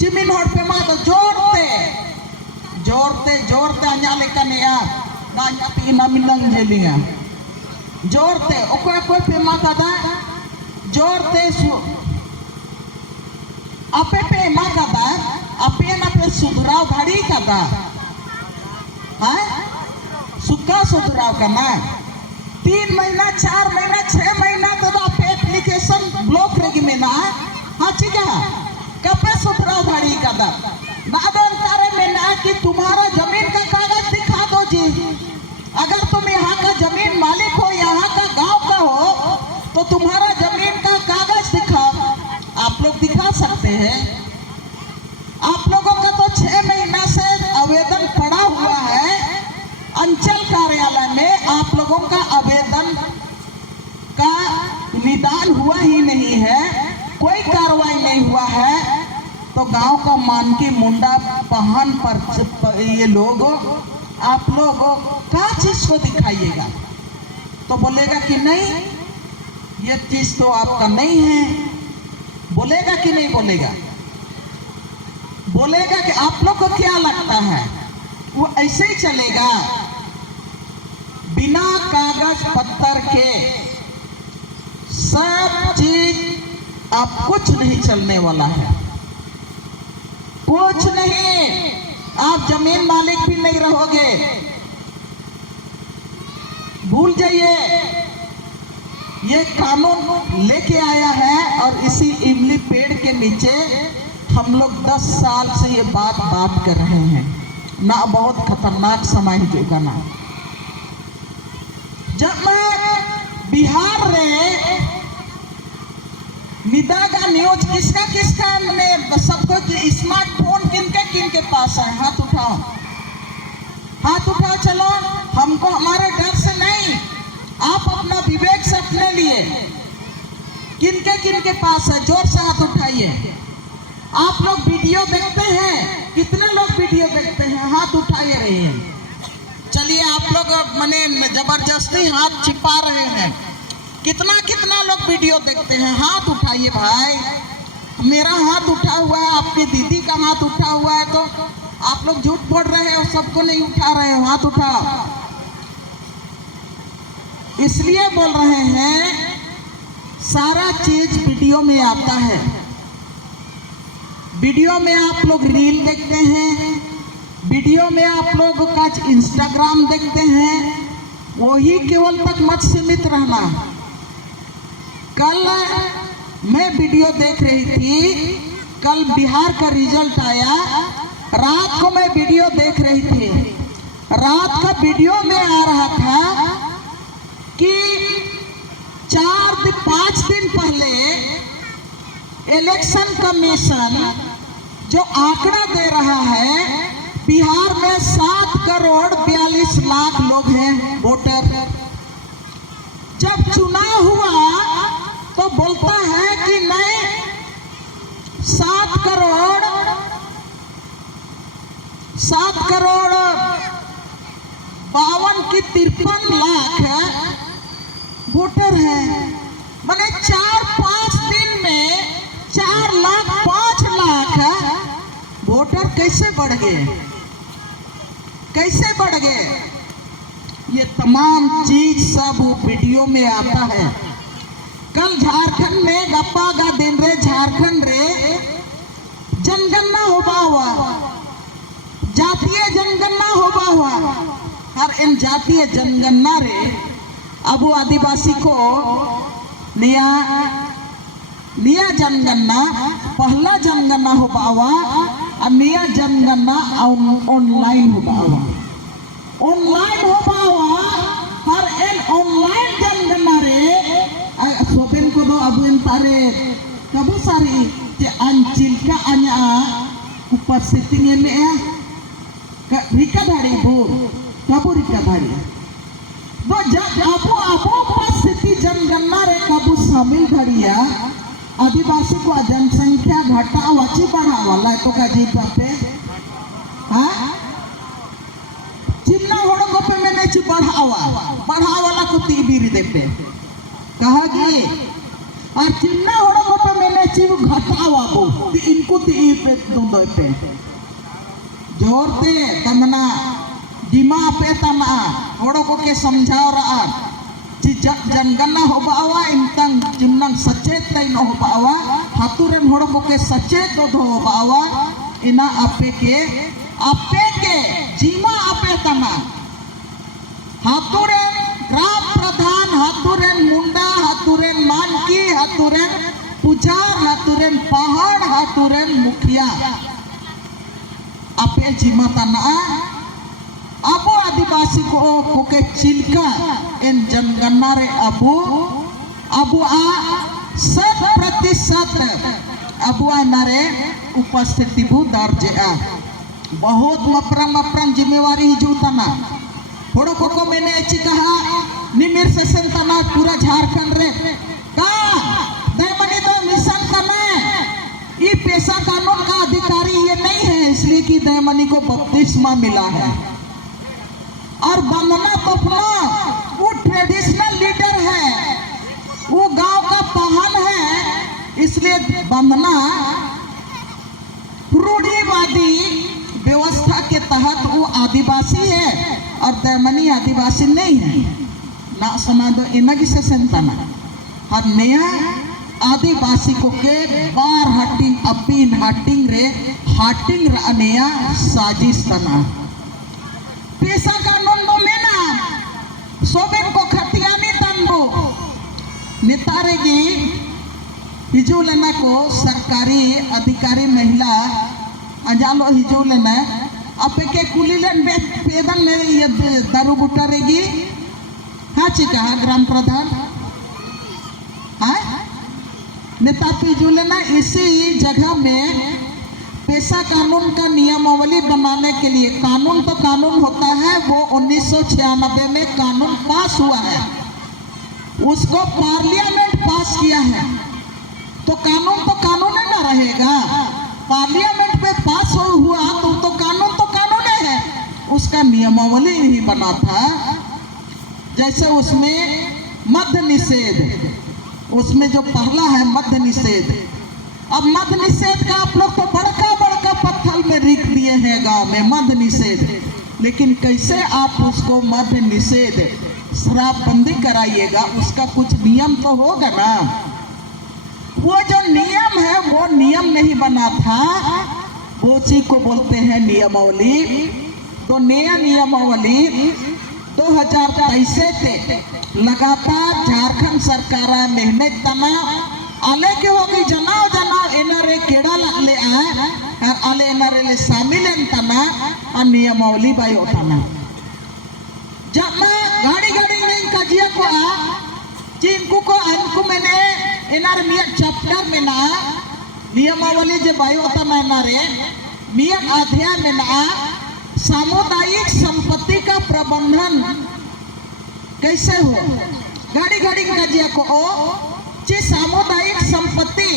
चिमिन होड़ पे एमा तो जोरते अन्या लेका नेया ना अन्या ती ना मिलंग झेलिंगा जोरते ओकोय पे एमा कादा जोरते अपे पे एमा कादा अपे ना पे सुधराव धाड़ी कादा हाँ सुखा सुधराव करना 3 महीना 4 महीना 6 महीना तो आप एप्लीकेशन ब्लॉक रेगी में ना हाँ ठीक है कपे सुधराव धाड़ी कादा ना दो तारे में ना कि तुम्हारा जमीन का कागज दिखा दो जी। अगर तुम यहाँ का जमीन मालिक हो यहाँ का गांव का हो तो तुम्हारा जमीन का कागज दिखाओ। आप लोग दिखा सकते हैं। आप लोगों का तो 6 महीना से आवेदन पड़ा हुआ है अंचल कार्यालय में। आप लोगों का आवेदन का निदान हुआ ही नहीं है, कोई कार्रवाई नहीं हुआ है, तो गांव का मानकी मुंडा पहन पर ये लोग आप लोग क्या चीज को दिखाइएगा? तो बोलेगा कि नहीं ये चीज तो आपका नहीं है। बोलेगा कि नहीं बोलेगा? बोलेगा कि आप लोग को क्या लगता है वो ऐसे ही चलेगा? बिना कागज पत्थर के सब चीज अब कुछ नहीं चलने वाला है, कुछ नहीं। आप जमीन मालिक भी नहीं रहोगे, भूल जाइए। ये कानून लेके आया है और इसी इमली पेड़ के नीचे हम लोग 10 साल से ये बात कर रहे हैं ना। बहुत खतरनाक समय होगा ना। जब मैं बिहार में निदागा न्यूज किसका मैंने सबको स्मार्टफोन किनके पास है? हाथ उठाओ, हाथ उठाओ। चलो, हमको हमारे डर से नहीं, आप अपना विवेक से अपने लिए किनके पास है? जोर से हाथ उठाइए। आप लोग वीडियो देखते हैं? कितने लोग वीडियो देखते हैं? हाथ उठाए रहिए। चलिए, आप लोग माने जबरदस्ती हाथ छिपा रहे हैं। कितना लोग वीडियो देखते हैं? हाथ उठाइए भाई। मेरा हाथ उठा हुआ है, आपकी दीदी का हाथ उठा हुआ है, तो आप लोग झूठ बोल रहे हो, सबको नहीं उठा रहे हो। हाथ उठाओ। इसलिए बोल रहे हैं सारा चीज वीडियो में आता है। वीडियो में आप लोग रील देखते हैं, वीडियो में आप लोग का इंस्टाग्राम देखते हैं, वही केवल तक मत सीमित रहना। कल मैं वीडियो देख रही थी, कल बिहार का रिजल्ट आया, रात को मैं वीडियो देख रही थी। रात का वीडियो में आ रहा था कि 5 दिन पहले इलेक्शन कमीशन जो आंकड़ा दे रहा है, बिहार में 7 करोड़ 42 लाख लोग हैं वोटर। जब चुनाव हुआ तो बोलता है कि नहीं 7 करोड़ 53 लाख वोटर हैं। मैंने 4-5 दिन में 4,05,00,000 वोटर कैसे बढ़ गए? कैसे बढ़ गए? ये तमाम चीज सब वीडियो में आता है। कल झारखंड में गप्पा गा दिन रे झारखंड रे जनगणना होबा हुआ, जातीय जनगणना होबा हुआ। और इन जातीय जनगणना रे अब आदिवासी को नया जनगणना पहला जनगणना होबा हुआ और नया जनगणना ऑनलाइन होबा हुआ। ऑनलाइन होबा हुआ और इन ऑनलाइन जनगणना रे सोबेन को दो अब इन तारे कबू सारी जे अंचिल का अन्या उपस्थिति में रिका धारी बो कबू रिका धारी दो जब आपो उपस्थिति जनगणना रे कबू शामिल धरिया आदिवासी को जनसंख्या घटा वाची बढ़ा वाला तो का जी पे हाँ चिन्ना होड़ो को पे मैंने ची बढ़ा वाला को तीबीरी देते कहा कि और चिन्ना होड़ो को पे मैंने ची घटावा बो इनको ती पे दोनों पे जोरते तमना दिमा पे तना होड़ो को के समझाओ रहा ची जनगणना होबा हुआ इंतंग चिन्नंग सचेत तय न होबा हुआ हाथुरन होड़ो को के सचेत दो होबा हुआ इना आपे के जीमा आपे तना हाथुरन ग्राम प्रधान हाथुरन मुंडा हाथुरन मानकी हाथुरन पुजार हाथुरन पहाड़ हाथुरन मुखिया आपे जीमा तना अबो आदिवासी को के चिल्का इन जनगणना रे अबो आ 100% अबो नारे उपस्थिति बु दर्जे आ बहुत मप्रम जिम्मेवारी हिजुता ना थोड़ो को मैंने ऐसी कहा निमिर से तना पूरा झारखंड रे का की दयामनी को बपतिस्मा मिला है। और वंदना तोपना वो ट्रेडिशनल लीडर है, वो गांव का पहल है, इसलिए वंदना रूढ़िवादी व्यवस्था के तहत वो आदिवासी है और दयामनी आदिवासी नहीं है ना। समाज इनकी से संताना और नया आदिवासी को के बार हटिंग अपीन हटिंग रे हटिंग रनेया साजिश तना पैसा कानून दो मेना सोबेन को खतियानी तंबो नितारेगी हिजू लेना को सरकारी अधिकारी महिला अजालो हिजू लेना अपे के कुलीलन पेदन ने ये दारू बुटारेगी। हाँ चिका ग्राम प्रधान हाँ नेता पिजू लेना इसी जगह में पेशा कानून का नियमावली बनाने के लिए, कानून तो कानून होता है, वो 1996 में कानून पास हुआ है, उसको पार्लियामेंट पास किया है, तो कानून ही ना रहेगा। पार्लियामेंट में पास हुआ तो कानून है, उसका नियमावली नहीं बना था। जैसे उसमें मद्य निषेध, उसमें जो पहला है मद्य निषेध। अब मद्य निषेध का आप लोग तो बड़का बड़का पत्थर में लिख दिए हैं गांव में मद्य निषेध, लेकिन कैसे आप उसको मद्य निषेध शराबबंदी कराइएगा, उसका कुछ नियम तो होगा ना। वो जो नियम है वो नियम नहीं बना था, वो चीज को बोलते हैं नियमावली। तो नया नियमावली 2023 से लगातार झारखंड सरकार मेहनत तना आले के होगी जनाव एनरे केड़ा ले आए और आले एनरे ले शामिल तना और नियमावली बाई उठाना। जब मैं गाड़ी नहीं कजिया को जिनको को अनको मैंने एनार मिया चैप्टर में ना नियमावली जे बाई उठाना एनारे मिया अध्याय में ना सामुदायिक संपत्ति का प्रबंधन कैसे हो। गाड़ी कजिया को जी सामुदायिक संपत्ति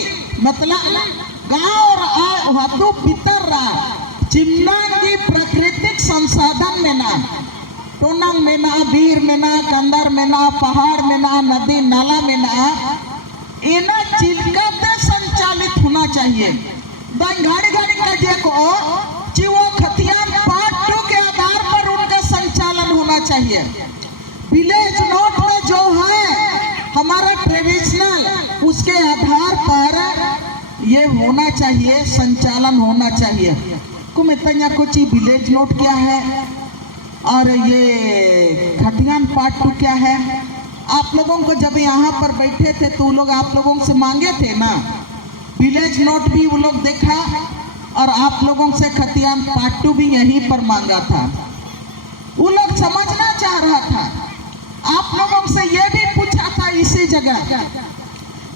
मतलब गांव और हाथों भीतर रहा चिमनांगी प्राकृतिक संसाधन में ना, टोनंग में ना, बीर में ना, कंदर में ना, पहाड़ में ना, नदी नाला में ना, इन्हें चिलकाते संचालित होना चाहिए। गाड़ी कजिया को जी वो खतियान पार्ट 2 के आधार पर उनका संचालन होना चाहिए। विलेज नोट में जो है हमारा ट्रेडिशनल, उसके आधार पर ये होना चाहिए, संचालन होना चाहिए। कुम इतना कुछ विलेज नोट क्या है और ये खतियान पार्ट 2 क्या है। आप लोगों को जब यहाँ पर बैठे थे तो लोग आप लोगों से मांगे थे ना, विलेज नोट भी वो लोग देखा और आप लोगों से खतियान पार्ट 2 भी यहीं पर मांगा था। वो लोग समझना चाह रहा था, आप लोगों से ये भी पूछा था इसी जगह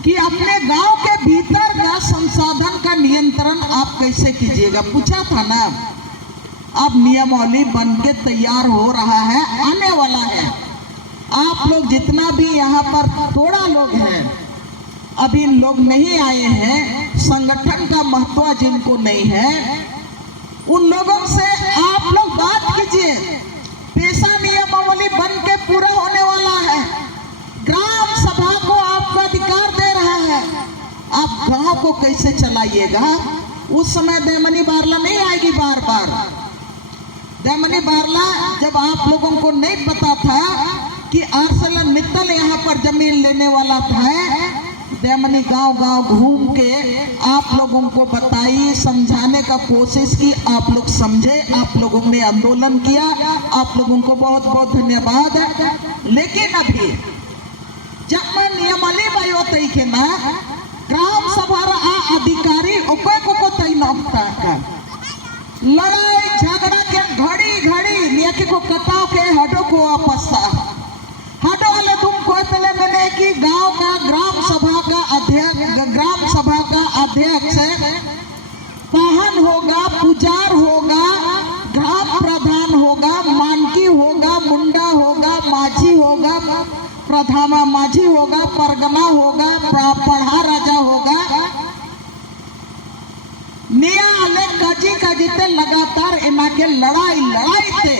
कि अपने गांव के भीतर का संसाधन का नियंत्रण आप कैसे कीजिएगा, पूछा था ना। अब नियमावली बन के तैयार हो रहा है, आने वाला है। आप लोग जितना भी यहाँ पर थोड़ा लोग हैं, अभी लोग नहीं आए हैं, संगठन का महत्व जिनको नहीं है, उन लोगों से आप लोग बात कीजिए। पेशा नियमावली बन के पूरा होने वाला है, ग्राम सभा को आपको अधिकार दे रहा है, आप गांव को कैसे चलाइएगा। उस समय दयामनी बारला नहीं आएगी बार बार। दयामनी बारला जब आप लोगों को नहीं पता था कि ArcelorMittal यहाँ पर जमीन लेने वाला था, दयामनी गांव घूम के आप लोगों को बताई, समझाने का कोशिश की, आप लोग समझे, आप लोगों ने आंदोलन किया, आप लोगों को बहुत बहुत धन्यवाद। लेकिन अभी जब मैं नियमावली बायो तई के ना ग्राम सभा अधिकारी को तैनात का लड़ाई झगड़ा के घड़ी लेके को कटाव के हटो को वापस हटो वाले तुम कोई तले मैंने कि गांव का ग्राम सभा का अध्यक्ष पाहन होगा, पुजार होगा, ग्राम प्रधान होगा, मानकी होगा, मुंडा होगा, माझी होगा, प्रधामा माझी होगा, परगना होगा, पढ़ा राजा होगा, निया काजी काजीते लगातार इना के लड़ाई लड़ाई ते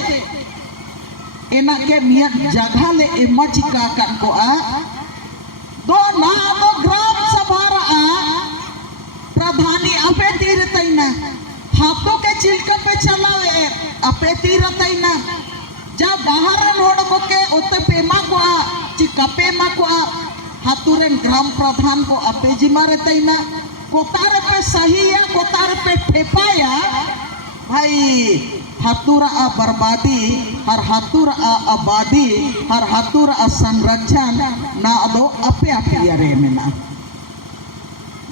इना के नियत जगह ले इमच का कर को दो ना दो ग्राम सभा रहा प्रधानी अपे तीर तैना हाथों के चिलका पे चलावे अपे तीर तैना जब बाहर रोड को के उते पेमा को चिकपे मा को हाथुरे ग्राम प्रधान को अपे जिमा रहते ना कोतार पे सही या कोतार पे ठेपाया भाई हाथुरा बर्बादी हर हाथुरा आबादी हर हाथुरा संरक्षण ना दो अपे अपे रे में ना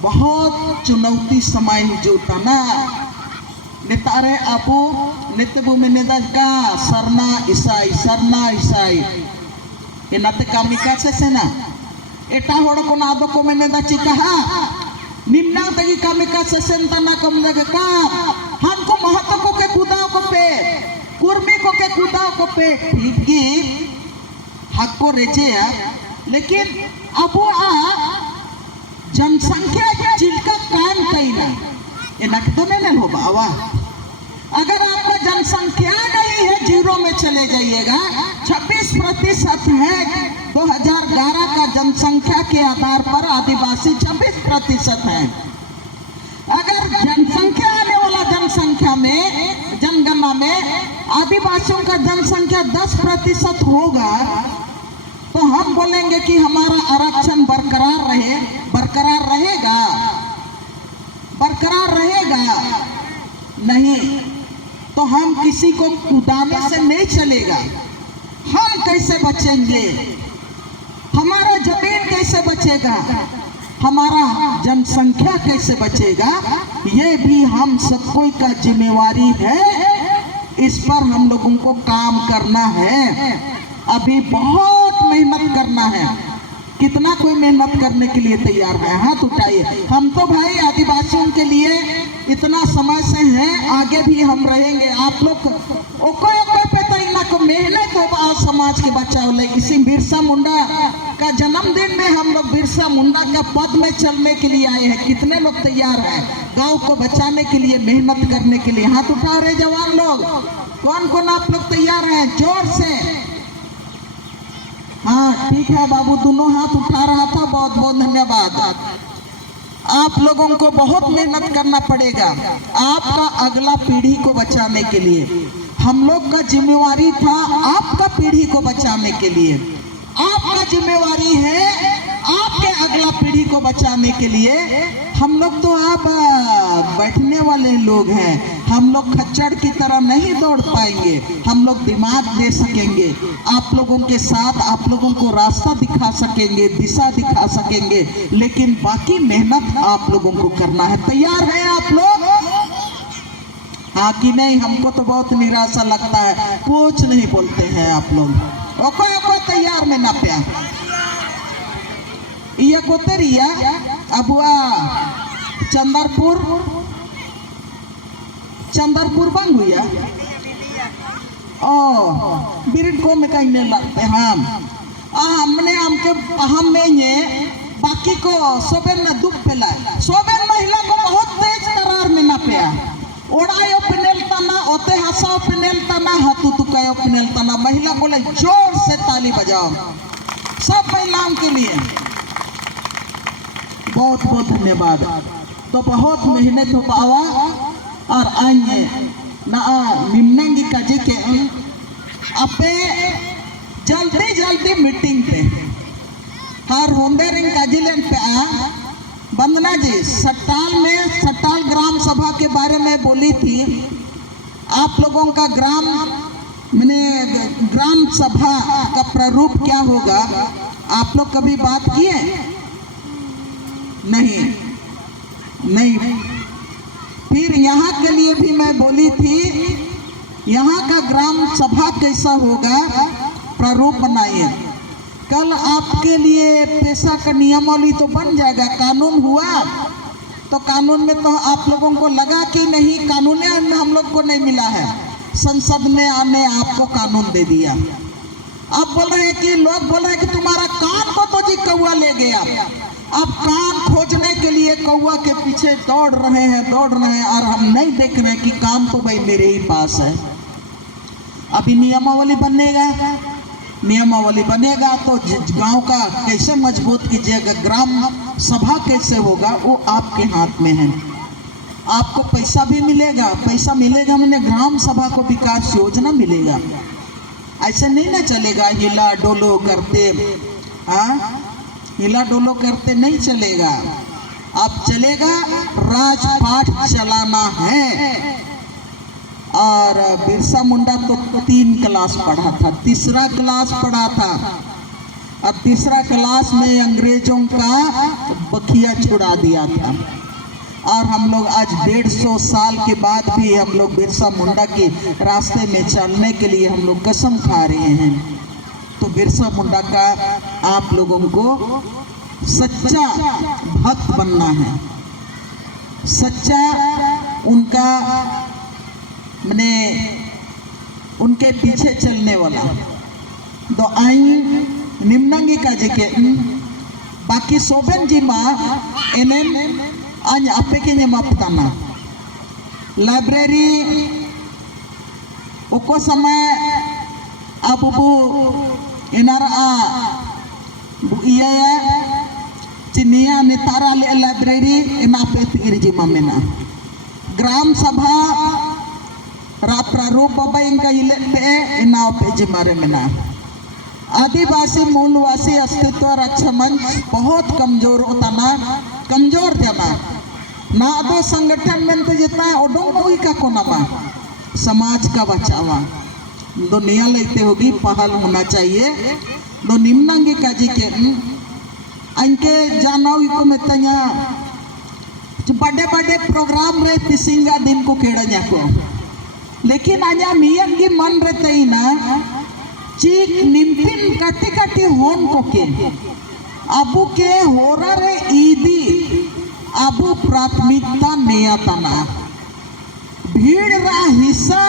बहुत चुनौती समय जोता ना नेतारे आपू नेतबु में नेदा का सरना ईसाई इनाते कमी का से ना एटा होड़ को ना दो को में नेदा चिका निम्ना तगी कमी का सेंता ना कम लगे का हमको महत्व को के कुदाओ को पे कुर्मी को के कुदाओ को पे ठीक की हक को रेचे लेकिन अब जनसंख्या चिल्का काम कईना इनक तो नहीं हो बावा अगर आपका जनसंख्या नहीं है जीरो में चले जाइएगा 26% है 2011 का जनसंख्या के आधार पर आदिवासी 26% है। अगर जनसंख्या आने वाला जनसंख्या में जनगणना में आदिवासियों का जनसंख्या 10% होगा तो हम बोलेंगे कि हमारा आरक्षण बरकरार रहेगा नहीं तो हम किसी को कूदाने से नहीं चलेगा। हम कैसे बचेंगे, हमारा जमीन कैसे बचेगा, हमारा जनसंख्या कैसे बचेगा, ये भी हम सबको का जिम्मेवारी है। इस पर हम लोगों को काम करना है, अभी बहुत मेहनत करना है। कितना कोई मेहनत करने के लिए तैयार है, हाथ उठाइए। हम तो भाई आदिवासियों के लिए इतना समय से हैं, आगे भी हम रहेंगे। आप लोग पे तो मेहनत हो समाज के बचाव ले। इसी बिरसा मुंडा का जन्मदिन में हम लोग बिरसा मुंडा का पद में चलने के लिए आए हैं। कितने लोग तैयार हैं गांव को बचाने के लिए, मेहनत करने के लिए? हाथ उठा रहे जवान लोग, कौन कौन आप लोग तैयार हैं? जोर से। हाँ ठीक है बाबू, दोनों हाथ उठा रहा था, बहुत बहुत धन्यवाद। आप लोगों को बहुत मेहनत करना पड़ेगा आपका अगला पीढ़ी को बचाने के लिए। हम लोग का जिम्मेवारी था आपका पीढ़ी को बचाने के लिए, आपका जिम्मेवारी है आपके अगला पीढ़ी को बचाने के लिए। हम लोग तो आप बैठने वाले लोग हैं, हम लोग खच्चर की तरह नहीं दौड़ पाएंगे। हम लोग दिमाग दे सकेंगे आप लोगों के साथ, आप लोगों को रास्ता दिखा सकेंगे, दिशा दिखा सकेंगे, लेकिन बाकी मेहनत आप लोगों को करना है। तैयार है आप लोग? हाँ कि नहीं? हमको तो बहुत निराशा लगता है, कुछ नहीं बोलते हैं आप लोग। ओको तैयार में ना प्या ये कोतरिया अबुआ चंदरपुर बंग हुआ बिरड को में कहीं नहीं लगते हम हमने हमके हम में ये बाकी को सोबेन न दुख पेला। सोबेन महिला को बहुत तेज करार में ना पे ओढ़ायो पिनेल तना ओते हंसाओ पिनेल तना हाथू तुकायो पिनेल तना। महिला बोले जोर से ताली बजाओ सब महिलाओं के लिए। बहुत बहुत धन्यवाद। तो बहुत मेहनत हो पावा और आइए ना निम्नंगी काजे के अपे जल्दी मीटिंग पे हर होंदे रिंग काजिलेन पे वंदना जी सट्टाल ग्राम सभा के बारे में बोली थी। आप लोगों का ग्राम सभा का प्रारूप क्या होगा, आप लोग कभी बात किए? नहीं। फिर यहाँ के लिए भी मैं बोली थी, यहाँ का ग्राम सभा कैसा होगा प्रारूप बनाइए। कल आपके लिए पेशा का नियमावली तो बन जाएगा, कानून हुआ तो कानून में तो आप लोगों को लगा कि नहीं, कानून हम लोग को नहीं मिला है, संसद ने आपको कानून दे दिया। अब बोल रहे हैं कि लोग बोल रहे हैं कि तुम्हारा कान को तो जी कौआ ले गया। अब काम खोजने के लिए कौवा के पीछे दौड़ रहे हैं और हम नहीं देख रहे कि काम तो भाई मेरे ही पास है। अभी नियमावली बनेगा तो गांव का कैसे मजबूत कीजिएगा, ग्राम सभा कैसे होगा, वो आपके हाथ में है। आपको पैसा भी मिलेगा, मैंने ग्राम सभा को विकास योजना मिलेगा। ऐसे नहीं ना चलेगा हिला डोलो करते नहीं चलेगा। अब चलेगा, राजपाट चलाना है। और बिरसा मुंडा तो 3 क्लास पढ़ा था, तीसरा क्लास पढ़ा था, और तीसरा क्लास में अंग्रेजों का बखिया छुड़ा दिया था। और हम लोग आज 150 साल के बाद भी हम लोग बिरसा मुंडा के रास्ते में चलने के लिए हम लोग कसम खा रहे हैं। तो बिरसा मुंडा का आप लोगों को सच्चा भक्त बनना है, सच्चा उनका मैंने उनके पीछे चलने वाला। तो आई निम्नंगी का जेके बाकी सोबेन जी मा एनएन आज आपे के ᱧᱟᱢᱟᱯᱛᱟᱱᱟ लाइब्रेरी उको समय अब बु इनारा इया चिनिया नेतारा लाइब्रेरी इना पे तिरजी मामेना ग्राम सभा प्रारूप बाबा इनका इले पे इना पे जिमारे मेना। आदिवासी मूलवासी अस्तित्व रक्षा मंच बहुत कमजोर जना ना दो संगठन में तो जितना उडोंग का कोनामा समाज का बचावा दुनिया लेते होगी पहल होना चाहिए। दो निम्नंगी काजी के अंके जानाव को मेतanya बड़े प्रोग्राम रे तिसिंगा दिन को केड़ा को, लेकिन आजा मियन की मन रहते ही ना चीक निम्पिन काटी होन को के अबू के होरा रे ईदी अबू प्राथमिकता नियतना भीड़ रा हिस्सा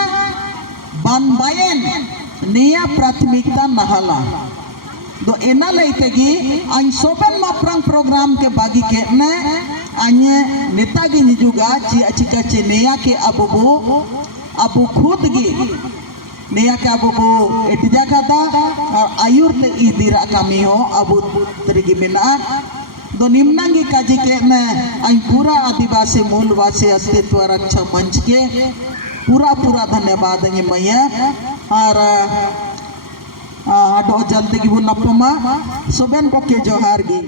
बनबायन निया प्राथमिकता नहला। दो एना लेतेगी अन सोबन माप्रंग प्रोग्राम के बागी के ने अन्य नेतागी निजुगा चिका निया के अबू खुद गी निया के अबू एटिजा कदा और आयुर ले इदिरा कमी हो अबू तरीके बिना। दो निम्नंगी काजी के ने अन पूरा आदिवासी मूलवासी अस्तित्व रक्षा मंच के पूरा धन्यवाद मैया। और जल्दी की वो नपमा सोबेन को के जोहार गी।